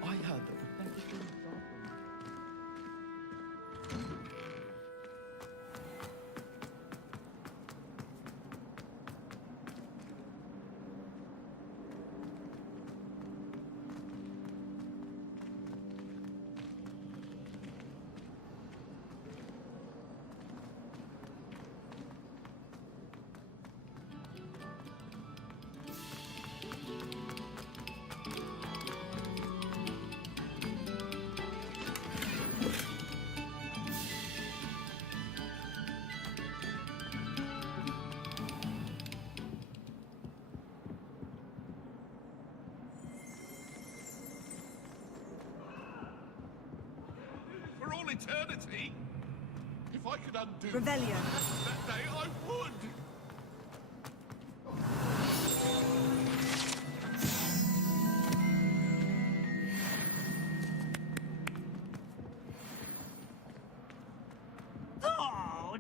I heard that the best thing For all eternity? If I could undo Revelio. that day, I would! Oh,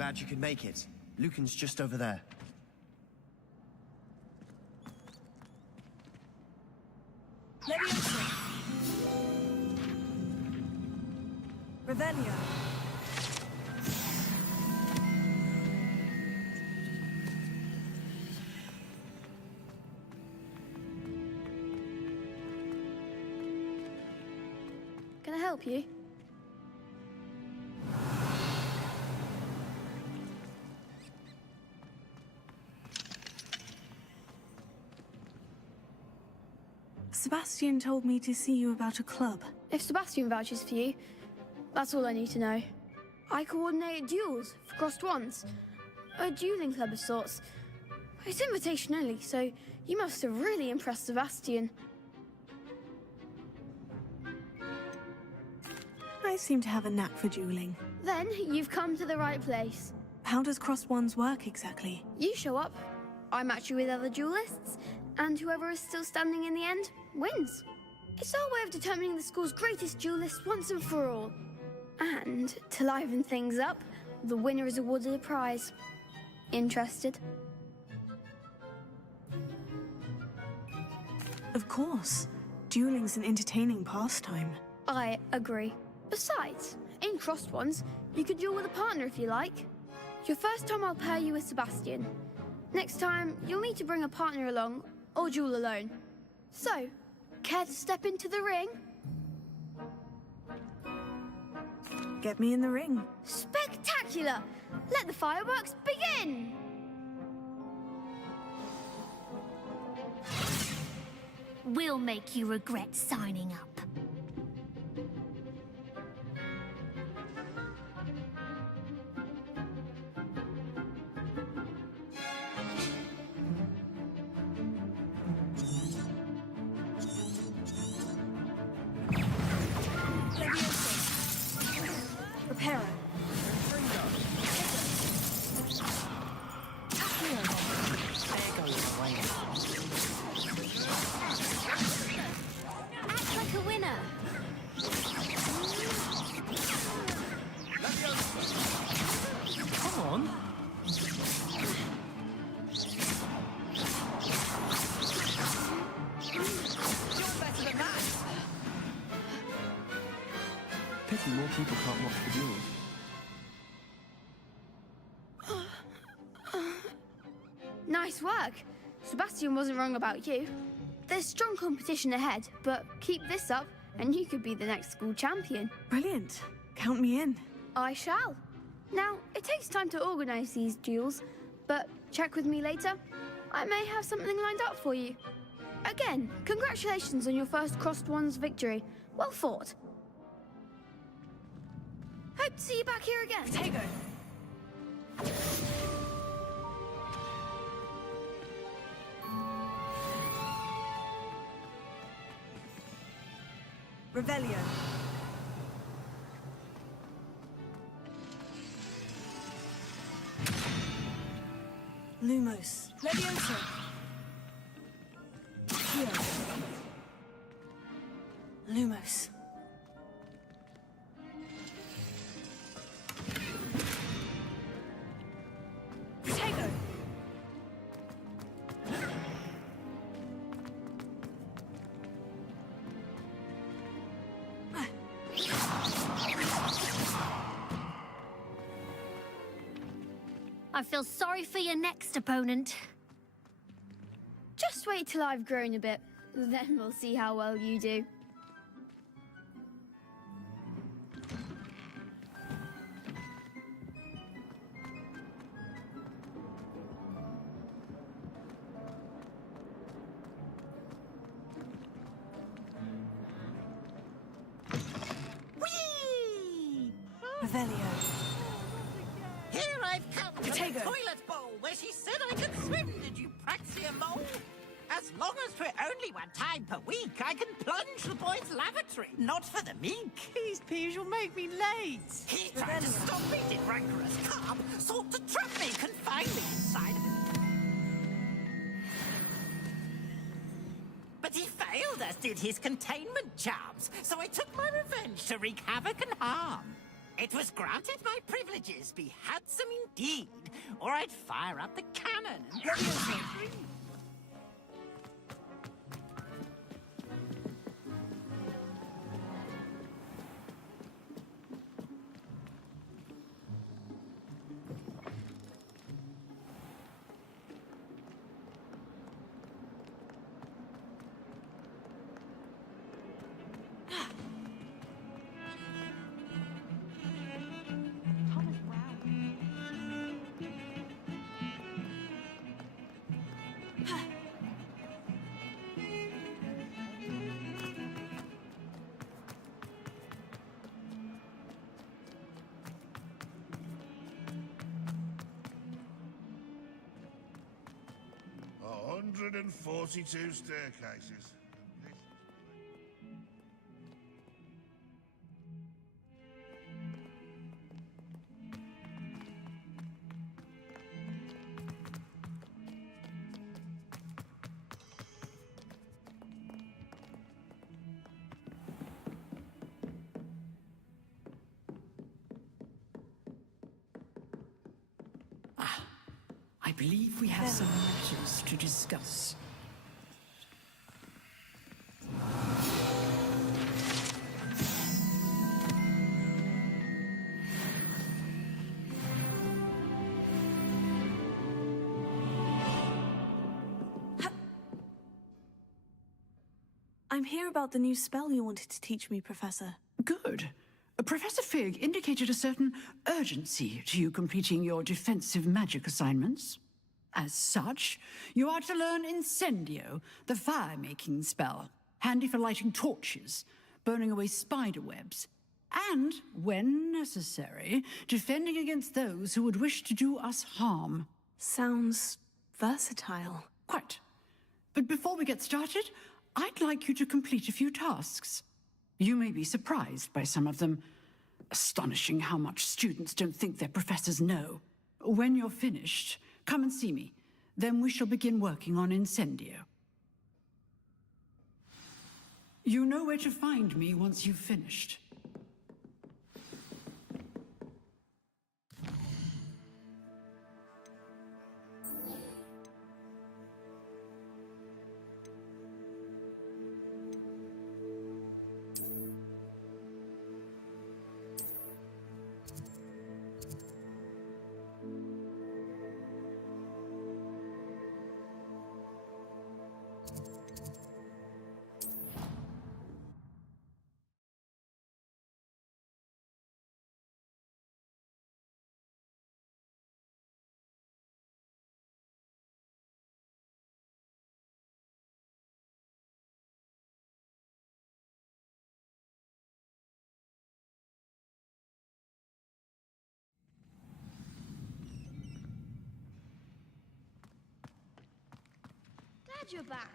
Glad you could make it. Lucan's just over there. Leviosa. Revelio. Can I help you? Sebastian told me to see you about a club. If Sebastian vouches for you, that's all I need to know. I coordinate duels for crossed wands. A dueling club of sorts. It's invitation only, so you must have really impressed Sebastian. I seem to have a knack for dueling. Then you've come to the right place. How does crossed wands work exactly? You show up, I match you with other duelists, and whoever is still standing in the end wins. It's our way of determining the school's greatest duelist once and for all. And to liven things up, the winner is awarded a prize. Interested? Of course. Dueling's an entertaining pastime. I agree. Besides, in crossed ones, you could duel with a partner if you like. Your first time I'll pair you with Sebastian. Next time, you'll need to bring a partner along, or duel alone. So, care to step into the ring? Get me in the ring. Spectacular! Let the fireworks begin! We'll make you regret signing up. Reparo. Act like a winner. Come on. Pity more people can't watch the duels. Nice work. Sebastian wasn't wrong about you. There's strong competition ahead, but keep this up and you could be the next school champion. Brilliant. Count me in. I shall. Now, it takes time to organise these duels, but check with me later. I may have something lined up for you. Again, congratulations on your first crossed wands victory. Well fought. Hope to see you back here again. Tego. Revelio. Lumos. Leviosa. Here. Lumos. Protego. I feel sorry for your next opponent. Just wait till I've grown a bit. Then we'll see how well you do. Revelio. Here I've come to the Protego. toilet bowl where she said I could swim. Did you praxia mole? As long as we're only one time per week, I can plunge the boys' lavatory. Not for the meek. These peas will make me late. He tried to stop me, did rancorous carb. Sought to trap me, confine me inside of his... But he failed, as did his containment charms. So I took my revenge to wreak havoc and harm. It was granted my privileges be handsome indeed, or I'd fire up the cannon and... Oh, 142 staircases. I believe we have some matters to discuss. I'm here about the new spell you wanted to teach me, Professor. Good. Professor Fig indicated a certain urgency to you completing your defensive magic assignments. As such, you are to learn Incendio, the fire-making spell, handy for lighting torches, burning away spider webs, and, when necessary, defending against those who would wish to do us harm. Sounds versatile. Quite. But before we get started, I'd like you to complete a few tasks. You may be surprised by some of them. Astonishing how much students don't think their professors know. When you're finished, come and see me. Then we shall begin working on Incendio. You know where to find me once you've finished. Glad you're back.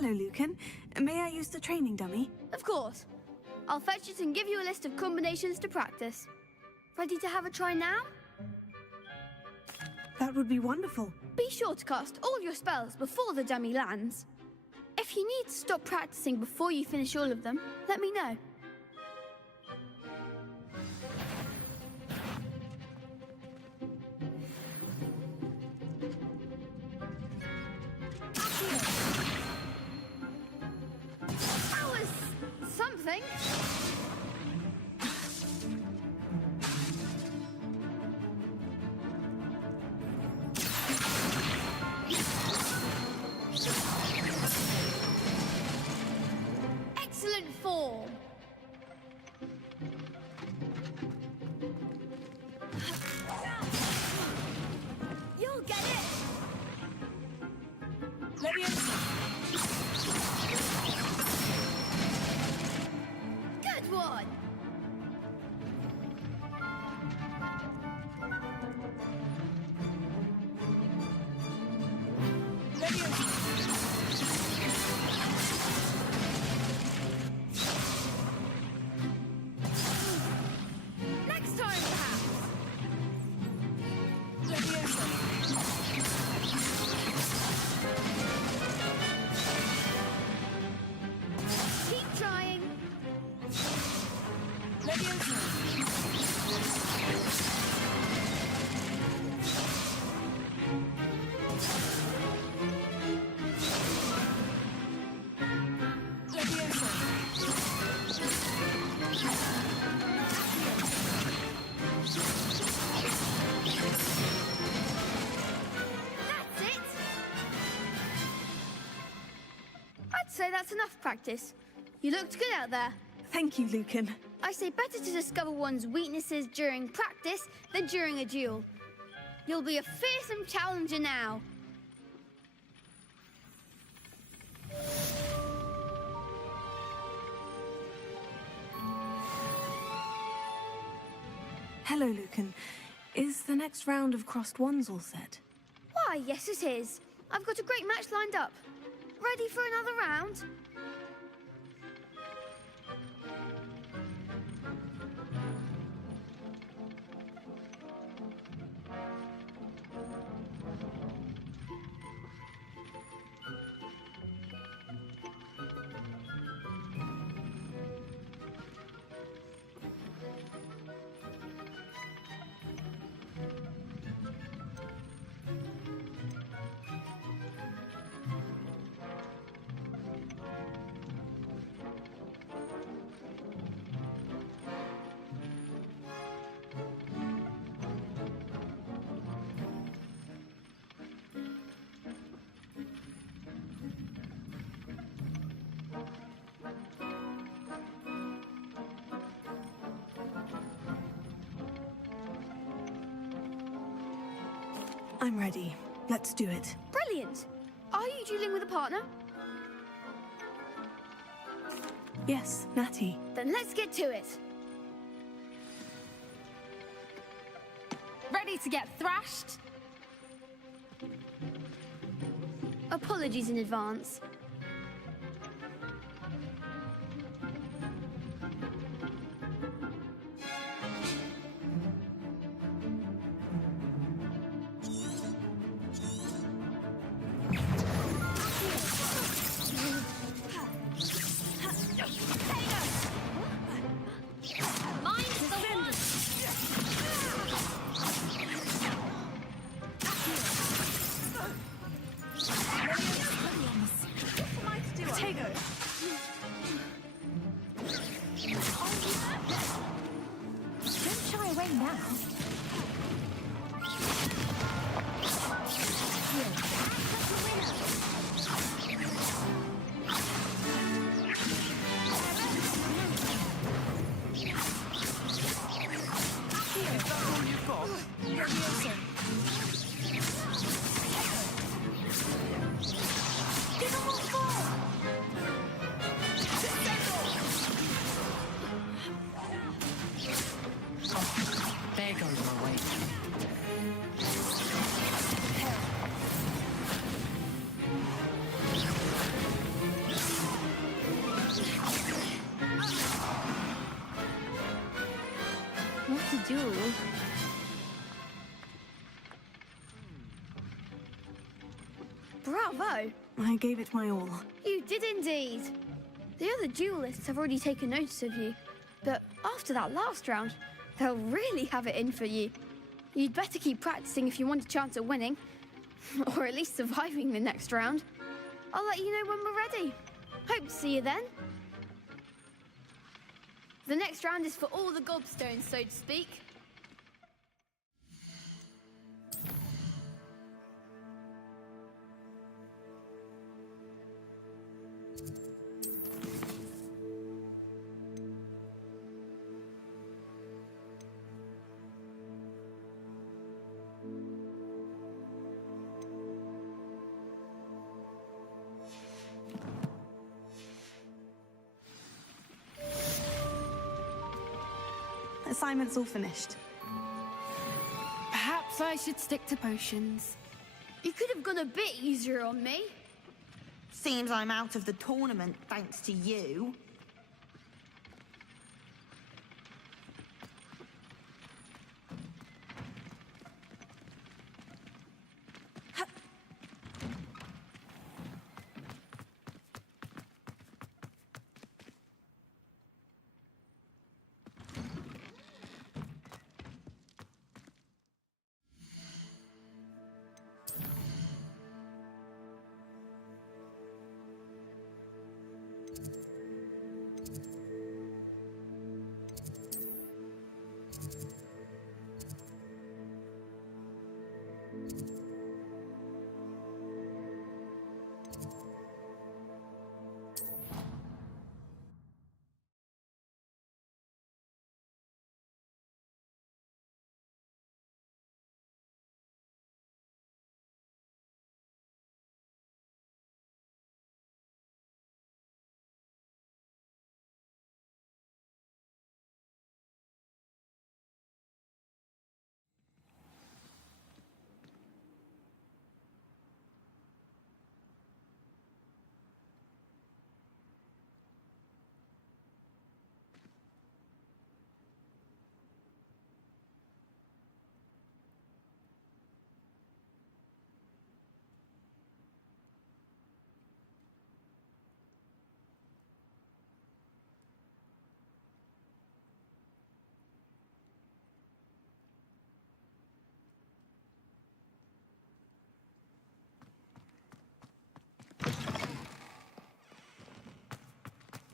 Hello, Lucan. May I use the training dummy? Of course. I'll fetch it and give you a list of combinations to practice. Ready to have a try now? That would be wonderful. Be sure to cast all your spells before the dummy lands. If you need to stop practicing before you finish all of them, let me know. That was something. Excellent form. You'll get it. Good one. Next time, perhaps. Keep trying. That's it. I'd say that's enough practice. You looked good out there. Thank you, Lucan. I say better to discover one's weaknesses during practice than during a duel. You'll be a fearsome challenger now. Hello, Lucan. Is the next round of crossed ones all set? Why, yes it is. I've got a great match lined up. Ready for another round? I'm ready. Let's do it. Brilliant. Are you dueling with a partner? Yes, Natty. Then let's get to it. Ready to get thrashed? Apologies in advance. Bravo! I gave it my all. You did indeed. The other duelists have already taken notice of you, but after that last round, they'll really have it in for you. You'd better keep practicing if you want a chance at winning, or at least surviving the next round. I'll let you know when we're ready. Hope to see you then. The next round is for all the gobstones, so to speak. Assignment's all finished. Perhaps I should stick to potions. You could have gone a bit easier on me. Seems I'm out of the tournament thanks to you.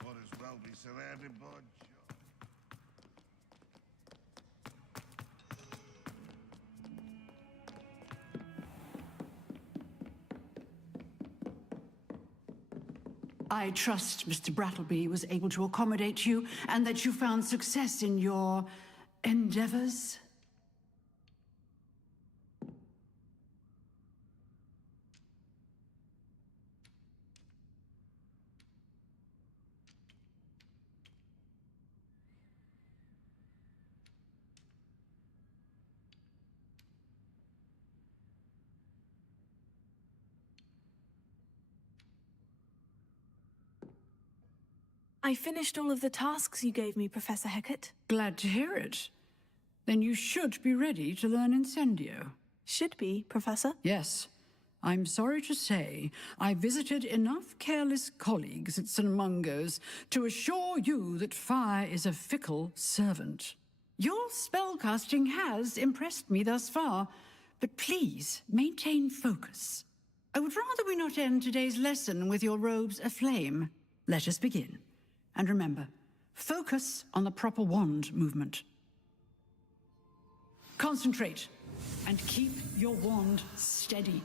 Might as well be surrounded by I trust Mr. Brattleby was able to accommodate you and that you found success in your endeavors. I finished all of the tasks you gave me, Professor Hecat. Glad to hear it. Then you should be ready to learn Incendio. Should be, Professor? Yes. I'm sorry to say, I visited enough careless colleagues at St. Mungo's to assure you that fire is a fickle servant. Your spellcasting has impressed me thus far, but please maintain focus. I would rather we not end today's lesson with your robes aflame. Let us begin. And remember, focus on the proper wand movement. Concentrate, and keep your wand steady.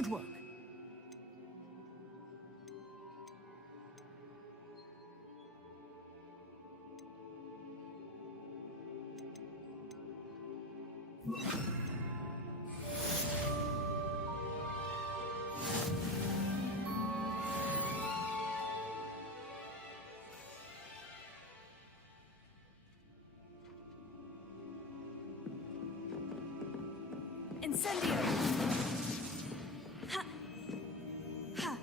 Good work. Incendio! Ha! Ha!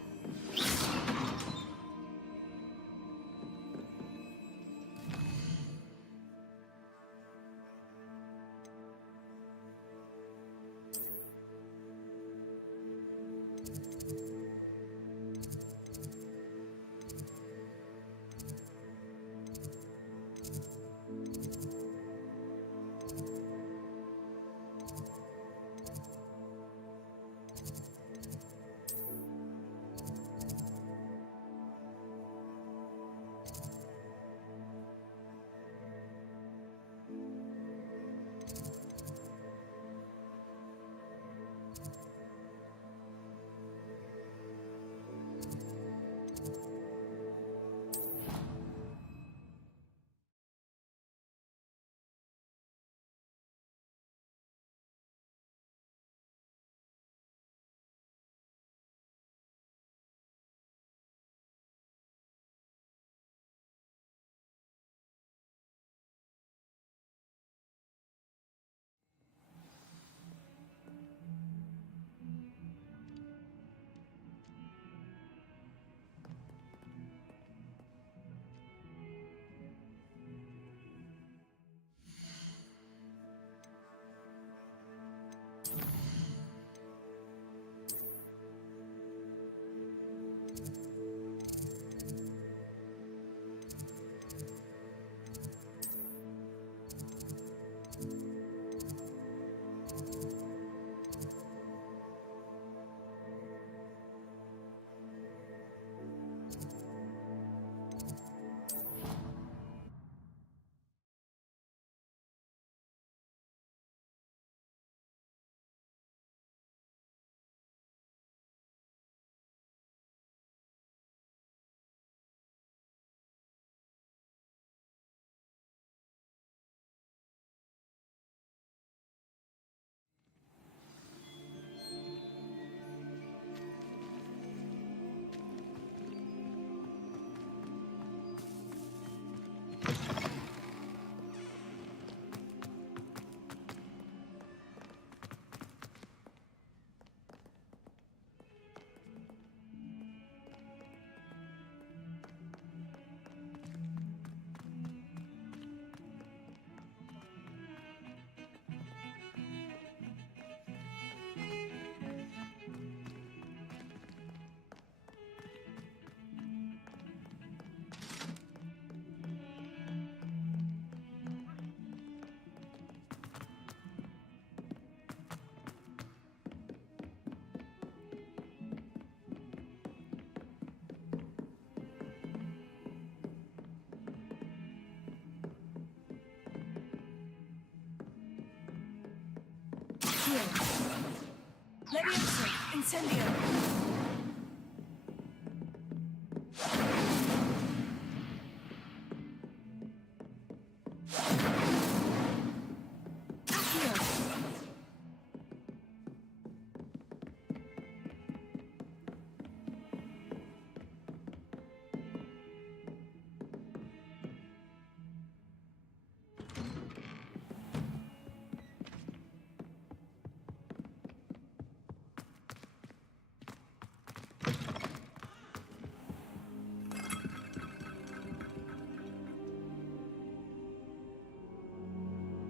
Leviosa! Incendio!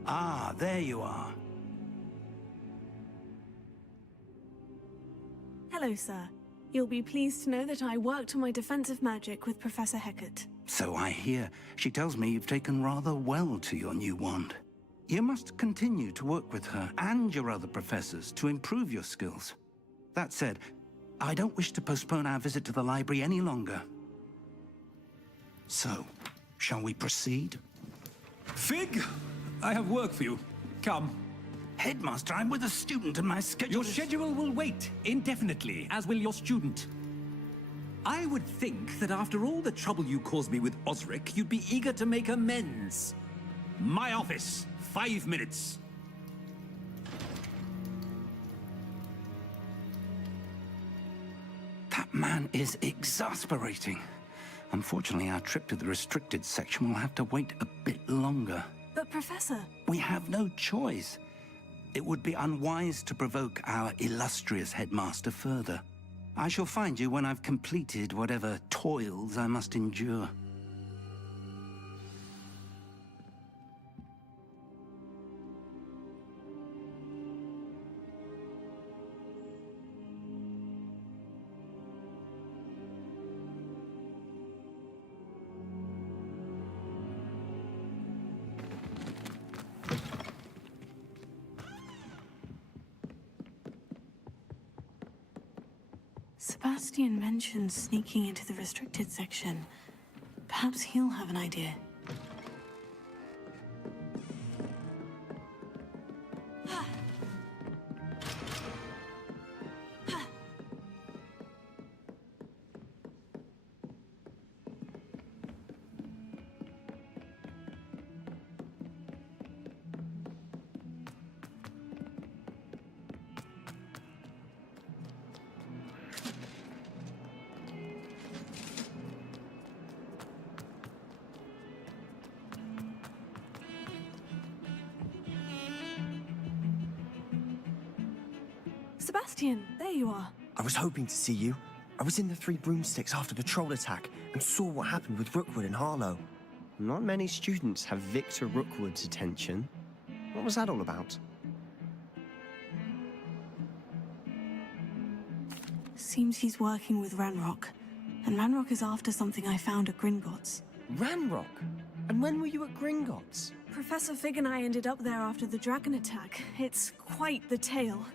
Ah, there you are. Hello, sir. You'll be pleased to know that I worked on my defensive magic with Professor Hecat. So I hear. She tells me you've taken rather well to your new wand. You must continue to work with her and your other professors to improve your skills. That said, I don't wish to postpone our visit to the library any longer. So, shall we proceed? Fig, I have work for you. Come. Headmaster, I'm with a student and my schedule Your schedule will wait indefinitely, as will your student. I would think that after all the trouble you caused me with Osric, you'd be eager to make amends. My office, 5 minutes. That man is exasperating. Unfortunately, our trip to the restricted section will have to wait a bit longer. But, Professor... We have no choice. It would be unwise to provoke our illustrious headmaster further. I shall find you when I've completed whatever toils I must endure. Sebastian mentioned sneaking into the restricted section. Perhaps he'll have an idea. Sebastian, there you are. I was hoping to see you. I was in the Three Broomsticks after the troll attack and saw what happened with Rookwood and Harlow. Not many students have Victor Rookwood's attention. What was that all about? Seems he's working with Ranrock. And Ranrock is after something I found at Gringotts. Ranrock? And when were you at Gringotts? Professor Fig and I ended up there after the dragon attack. It's quite the tale.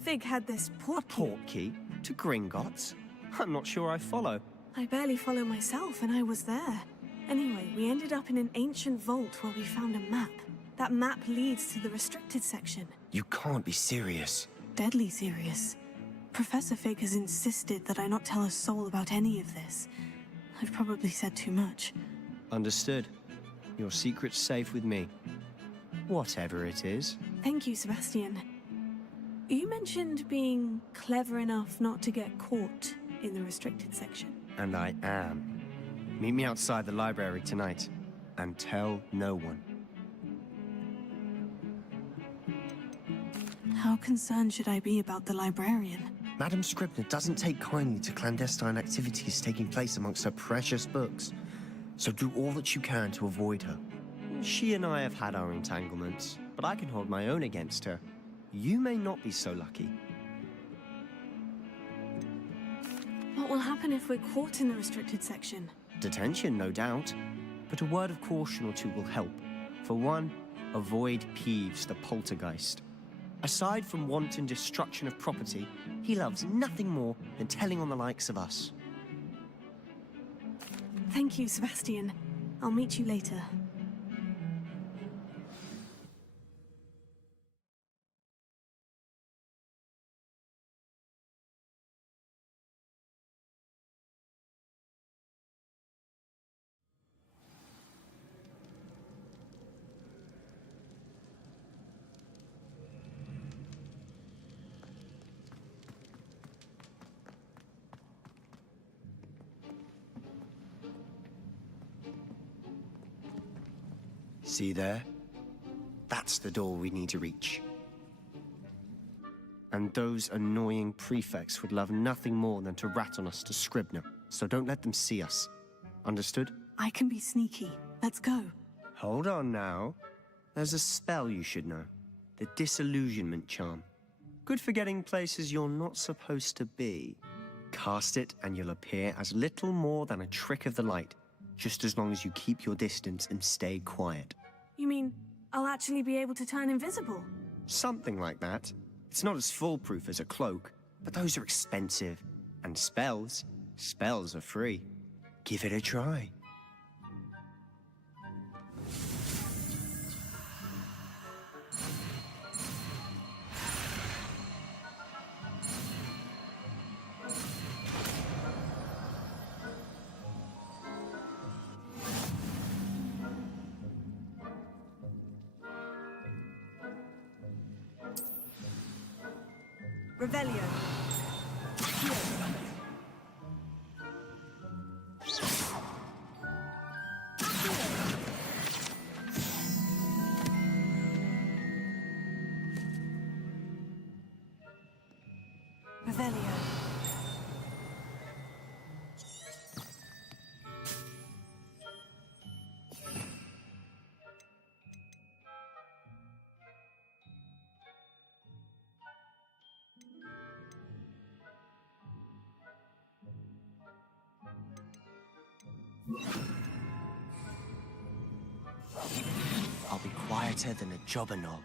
Fig had this portkey to Gringotts? I'm not sure I follow. I barely follow myself, and I was there. Anyway, we ended up in an ancient vault where we found a map. That map leads to the restricted section. You can't be serious. Deadly serious. Professor Fig has insisted that I not tell a soul about any of this. I've probably said too much. Understood. Your secret's safe with me. Whatever it is. Thank you, Sebastian. You mentioned being clever enough not to get caught in the restricted section. And I am. Meet me outside the library tonight, and tell no one. How concerned should I be about the librarian? Madam Scribner doesn't take kindly to clandestine activities taking place amongst her precious books, so do all that you can to avoid her. She and I have had our entanglements, but I can hold my own against her. You may not be so lucky. What will happen if we're caught in the restricted section? Detention, no doubt. But a word of caution or two will help. For one, avoid Peeves, the poltergeist. Aside from wanton destruction of property, he loves nothing more than telling on the likes of us. Thank you, Sebastian. I'll meet you later. See there? That's the door we need to reach. And those annoying prefects would love nothing more than to rat on us to Scribner, so don't let them see us. Understood? I can be sneaky. Let's go. Hold on now. There's a spell you should know. The Disillusionment Charm. Good for getting places you're not supposed to be. Cast it and you'll appear as little more than a trick of the light, just as long as you keep your distance and stay quiet. You mean I'll actually be able to turn invisible? Something like that. It's not as foolproof as a cloak, but those are expensive. And spells are free. Give it a try. Revelio. Revelio. I'll be quieter than a jobber knob.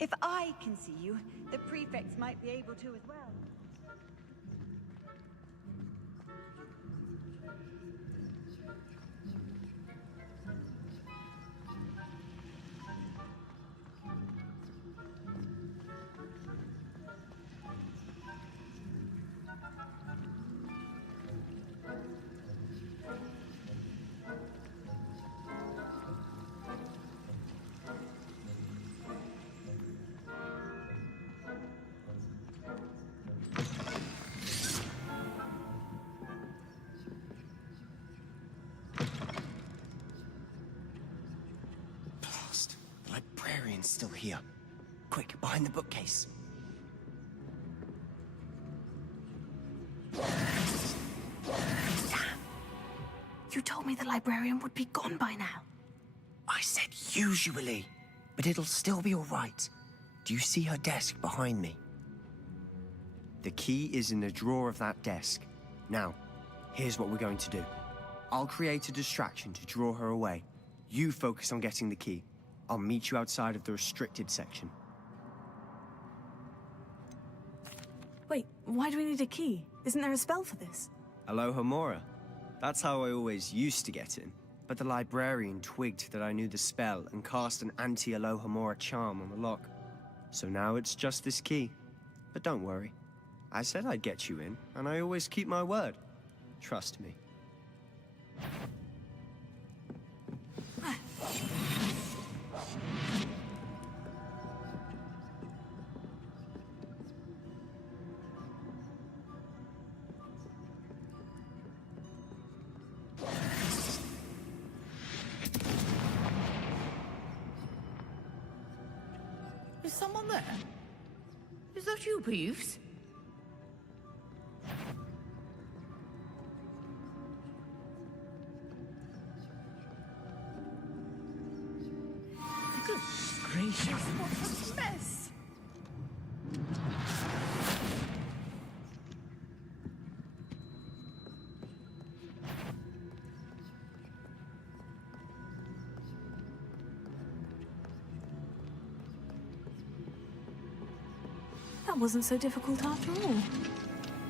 If I can see you, the prefects might be able to as well. Librarian's still here. Quick, behind the bookcase. You told me the librarian would be gone by now. I said usually, but it'll still be all right. Do you see her desk behind me? The key is in the drawer of that desk. Now, here's what we're going to do. I'll create a distraction to draw her away. You focus on getting the key. I'll meet you outside of the restricted section. Wait, why do we need a key? Isn't there a spell for this? Alohomora. That's how I always used to get in. But the librarian twigged that I knew the spell and cast an anti-Alohomora charm on the lock. So now it's just this key. But don't worry. I said I'd get you in, and I always keep my word. Trust me. Is someone there? Is that you, Peeves? Good gracious, what a mess! That wasn't so difficult after all.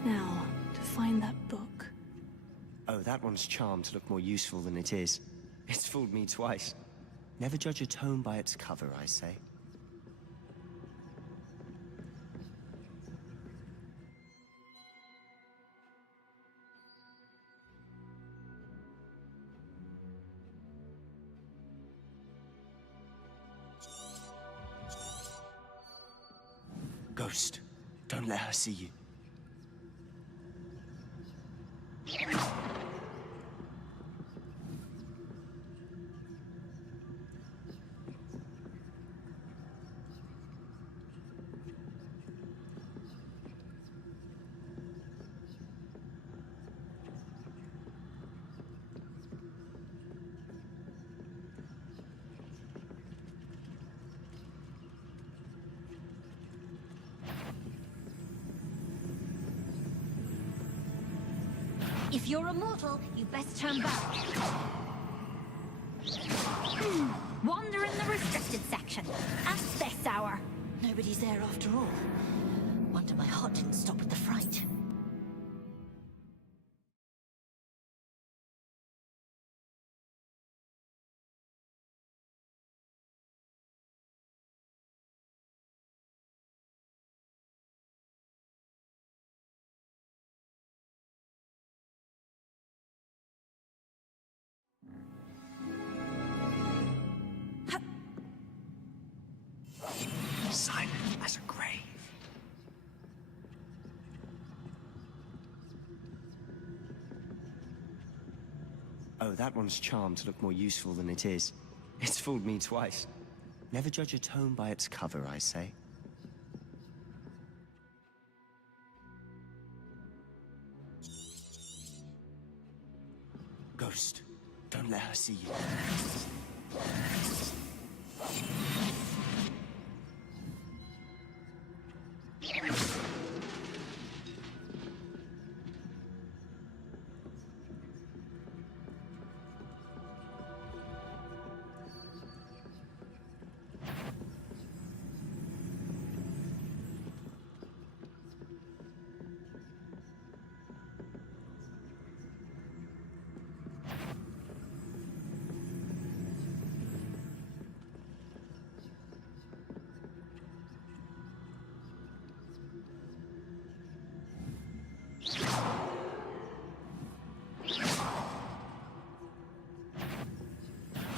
Now, to find that book. Oh, that one's charmed to look more useful than it is. It's fooled me twice. Never judge a tome by its cover, I say. Ghost, don't let her see you. If you're a mortal, you best turn back. Wander in the restricted section. At this hour. Nobody's there after all. Wonder my heart didn't stop with the fright. Silent as a grave. Oh, that one's charmed to look more useful than it is. It's fooled me twice. Never judge a tome by its cover, I say. Ghost, don't let her see you.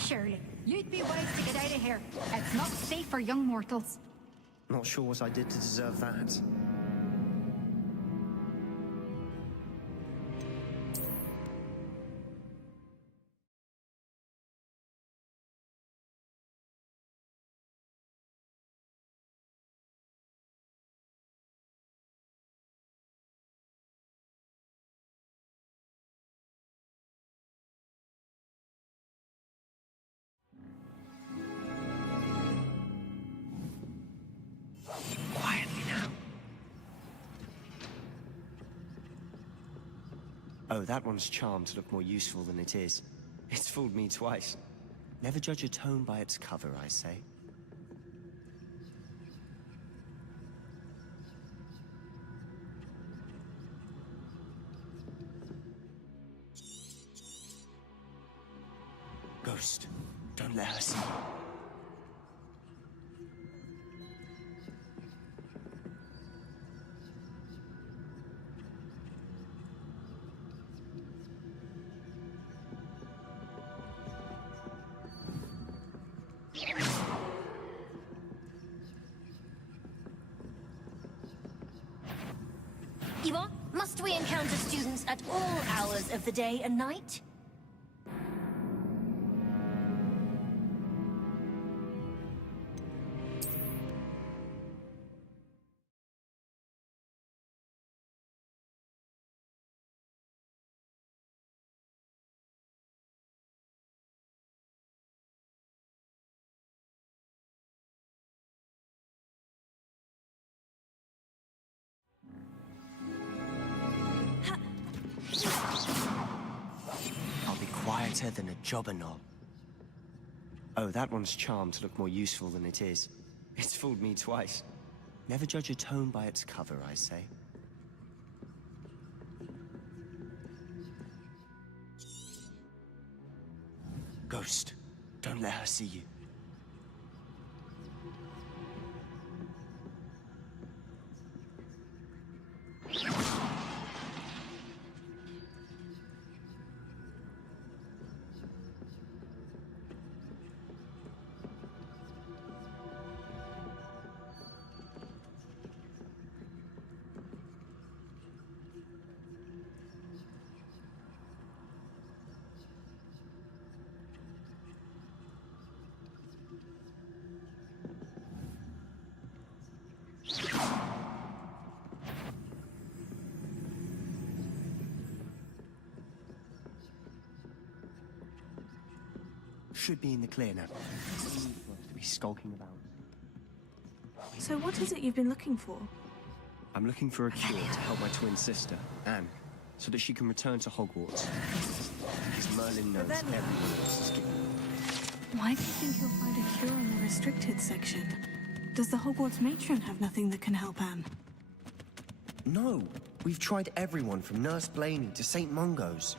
Surely, you'd be wise to get out of here. It's not safe for young mortals. Not sure what I did to deserve that. Quietly now. Oh, that one's charmed to look more useful than it is. It's fooled me twice. Never judge a tome by its cover, I say. Ghost, don't let her see you. Yvonne, must we encounter students at all hours of the day and night? better than a jobberknoll. Oh, that one's charmed to look more useful than it is. It's fooled me twice. Never judge a tome by its cover, I say. Ghost, don't let her see you. Should be in the clear now. To be skulking about. So what is it you've been looking for? I'm looking for a cure to help my twin sister, Anne, so that she can return to Hogwarts. Because Merlin knows everyone else is given. Why do you think you'll find a cure in the restricted section? Does the Hogwarts matron have nothing that can help Anne? No, we've tried everyone from Nurse Blaney to St. Mungo's.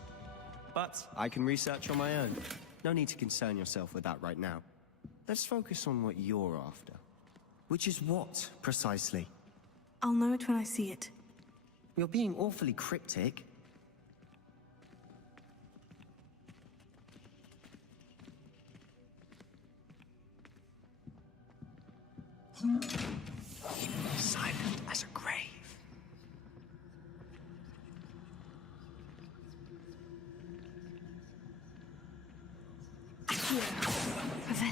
But I can research on my own. No need to concern yourself with that right now. Let's focus on what you're after. Which is what, precisely? I'll know it when I see it. You're being awfully cryptic. Silent as a grave. Revelia.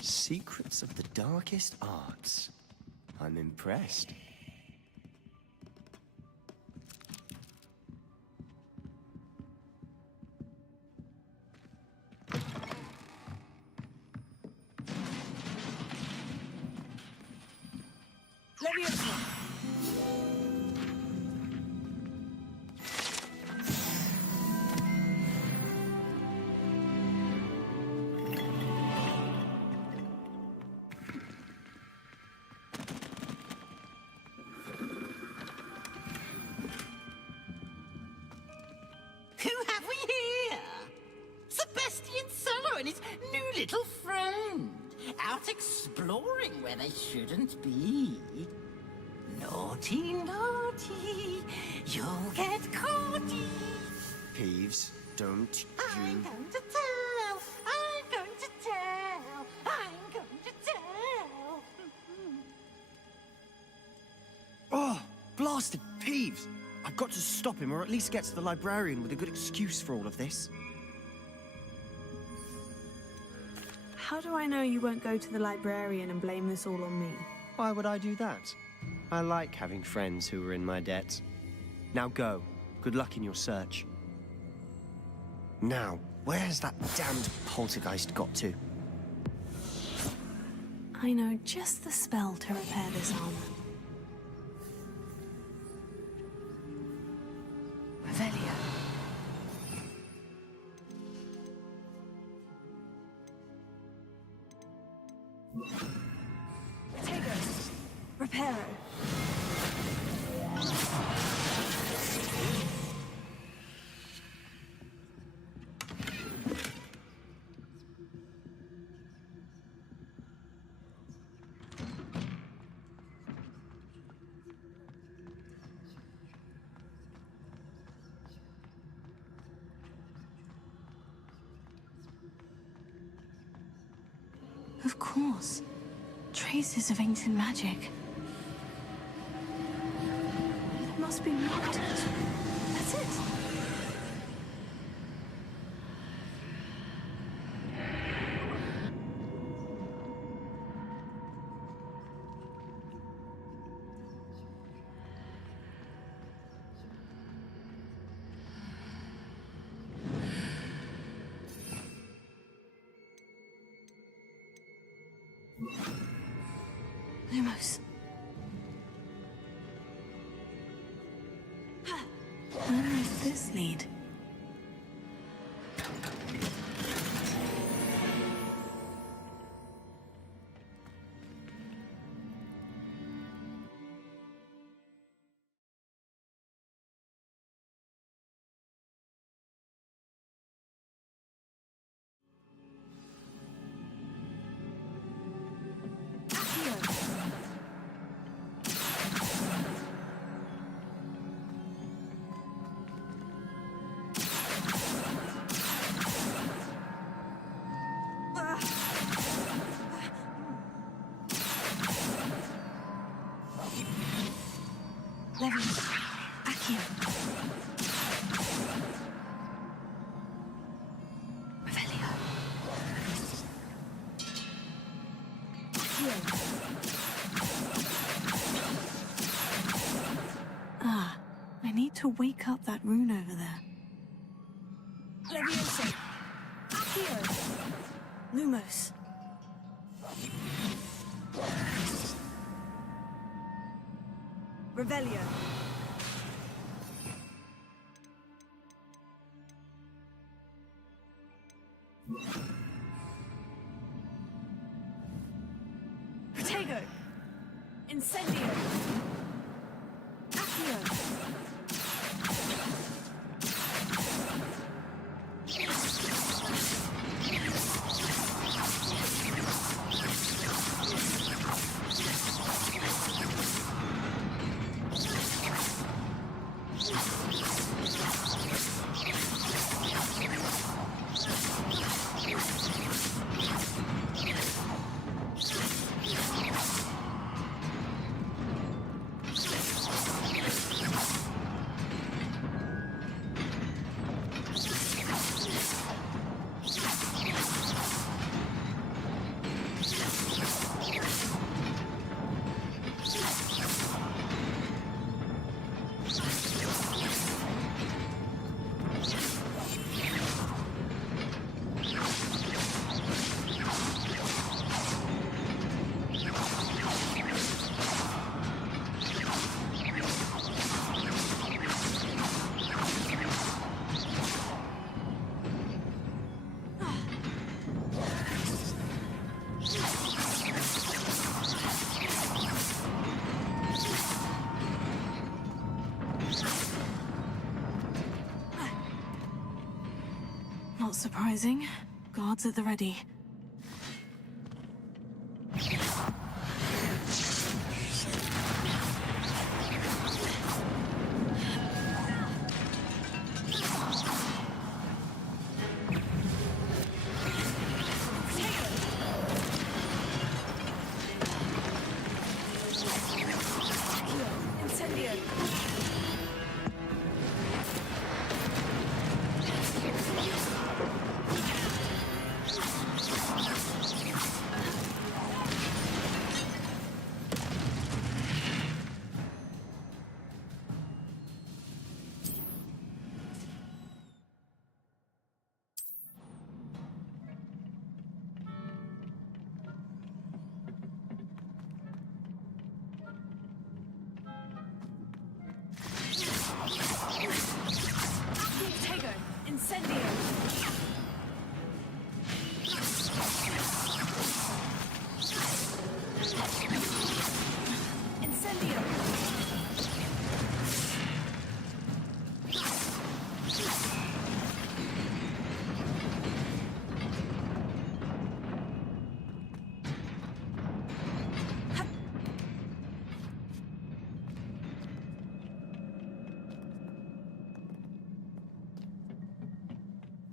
Secrets of the darkest arts. I'm impressed. Who have we here? Sebastian Sallow and his new little friend. Out exploring where they shouldn't be. Naughty, naughty, you'll get caughty. Peeves, don't I'm you... going to tell, I'm going to tell, I'm going to tell. Oh, blasted Peeves! I've got to stop him, or at least get to the librarian with a good excuse for all of this. How do I know you won't go to the librarian and blame this all on me? Why would I do that? I like having friends who are in my debt. Now go. Good luck in your search. Now, where has that damned poltergeist got to? I know just the spell to repair this armor. Revelia. Taurus. Reparo. Of course. Traces of ancient magic. It must be marked. That's it. Lumos. Where might this lead? Ah, I need to wake up that rune over there. Leviosa. Accio. Lumos. Revelio. Protego. Incendio. Accio. Not surprising. Guards at the ready.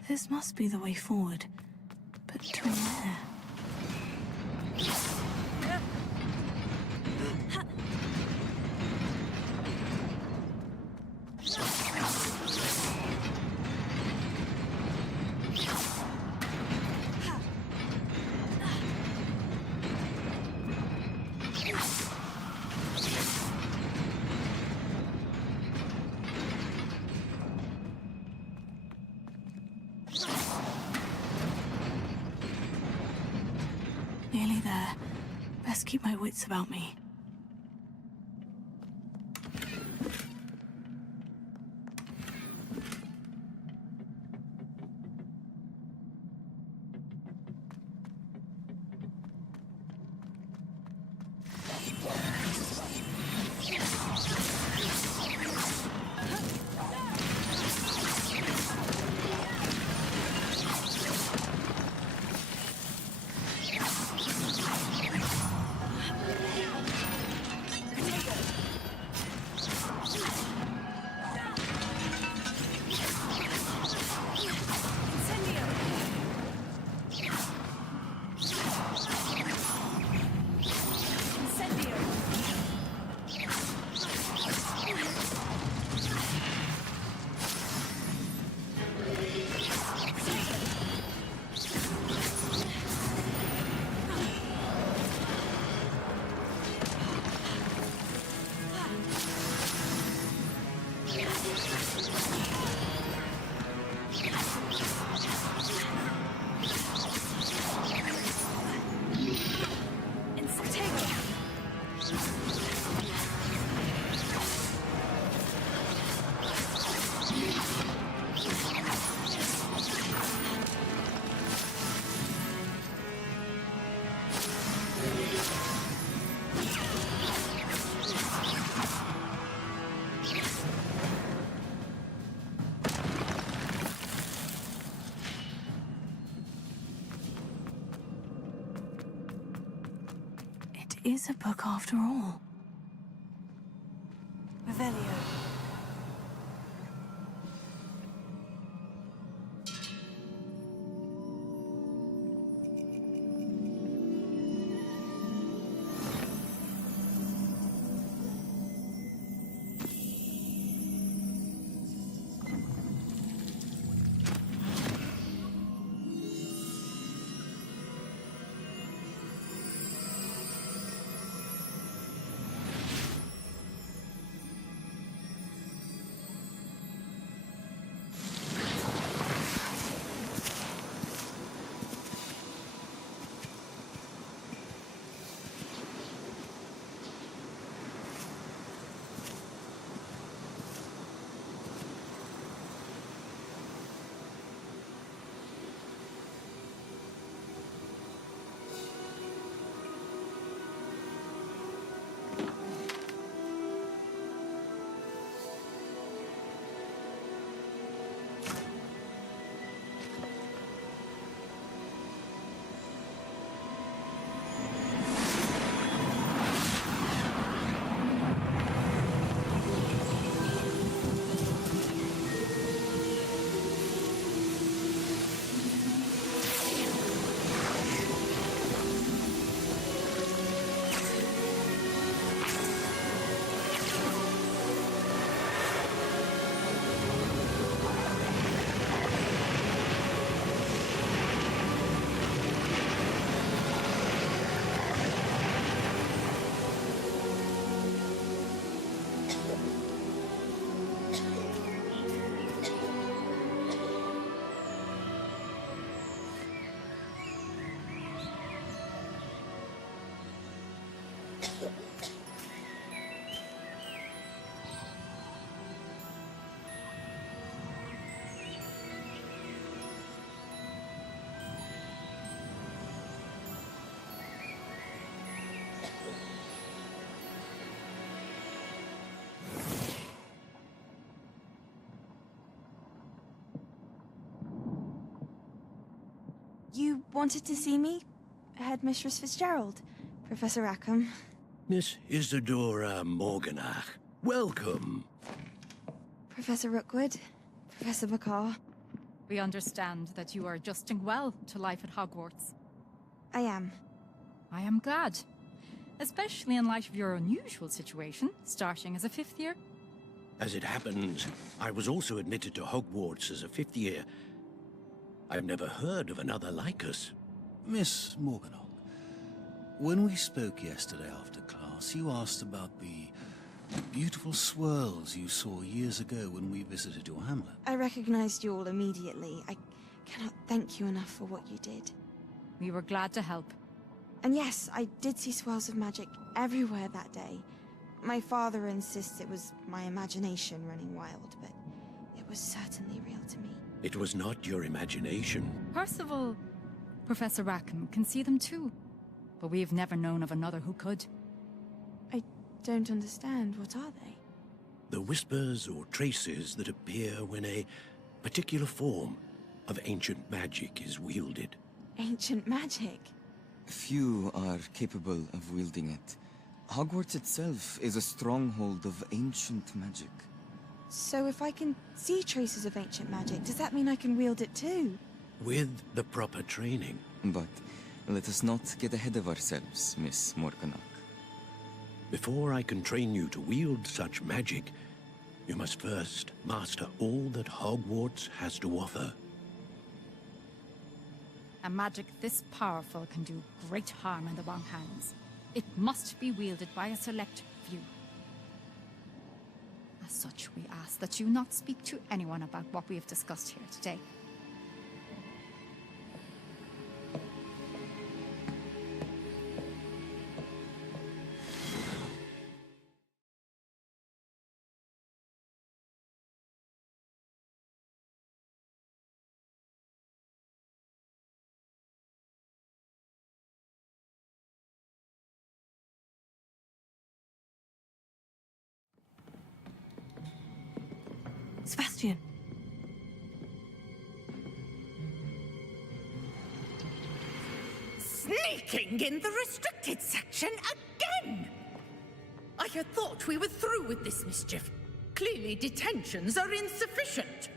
This must be the way forward. But to where? Nearly there. Best keep my wits about me. Is a book after all. Revelio. You wanted to see me? Headmistress Fitzgerald, Professor Rackham. Miss Isadora Morganach, welcome. Professor Rookwood, Professor McCaw. We understand that you are adjusting well to life at Hogwarts. I am. I am glad. Especially in light of your unusual situation, starting as a 5th year. As it happens, I was also admitted to Hogwarts as a 5th year. I've never heard of another like us. Miss Morganach, when we spoke yesterday after class, you asked about the beautiful swirls you saw years ago when we visited your hamlet. I recognized you all immediately. I cannot thank you enough for what you did. We were glad to help. And yes, I did see swirls of magic everywhere that day. My father insists it was my imagination running wild, but it was certainly real to me. It was not your imagination. Percival, Professor Rackham can see them too. But we've never known of another who could. I don't understand. What are they? The whispers or traces that appear when a particular form of ancient magic is wielded. Ancient magic? Few are capable of wielding it. Hogwarts itself is a stronghold of ancient magic. So if I can see traces of ancient magic, does that mean I can wield it too? With the proper training. But let us not get ahead of ourselves, Miss Morganach. Before I can train you to wield such magic, you must first master all that Hogwarts has to offer. A magic this powerful can do great harm in the wrong hands. It must be wielded by a select few. As such, we ask that you not speak to anyone about what we have discussed here today. Sebastian. Sneaking in the restricted section again! I had thought we were through with this mischief. Clearly detentions are insufficient.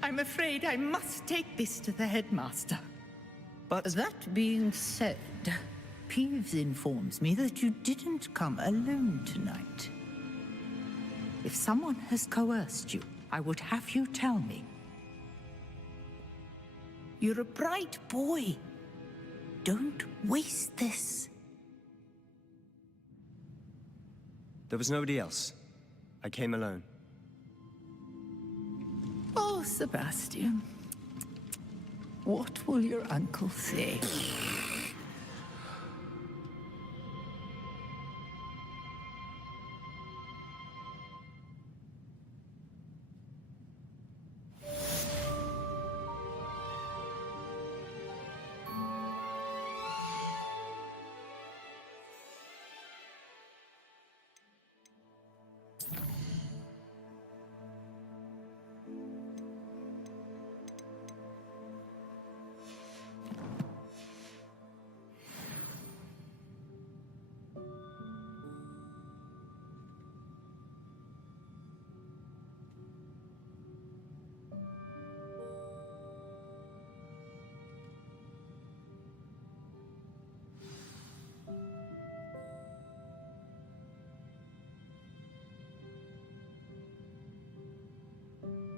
I'm afraid I must take this to the headmaster. But that being said, Peeves informs me that you didn't come alone tonight. If someone has coerced you, I would have you tell me. You're a bright boy. Don't waste this. There was nobody else. I came alone. Oh, Sebastian. What will your uncle say?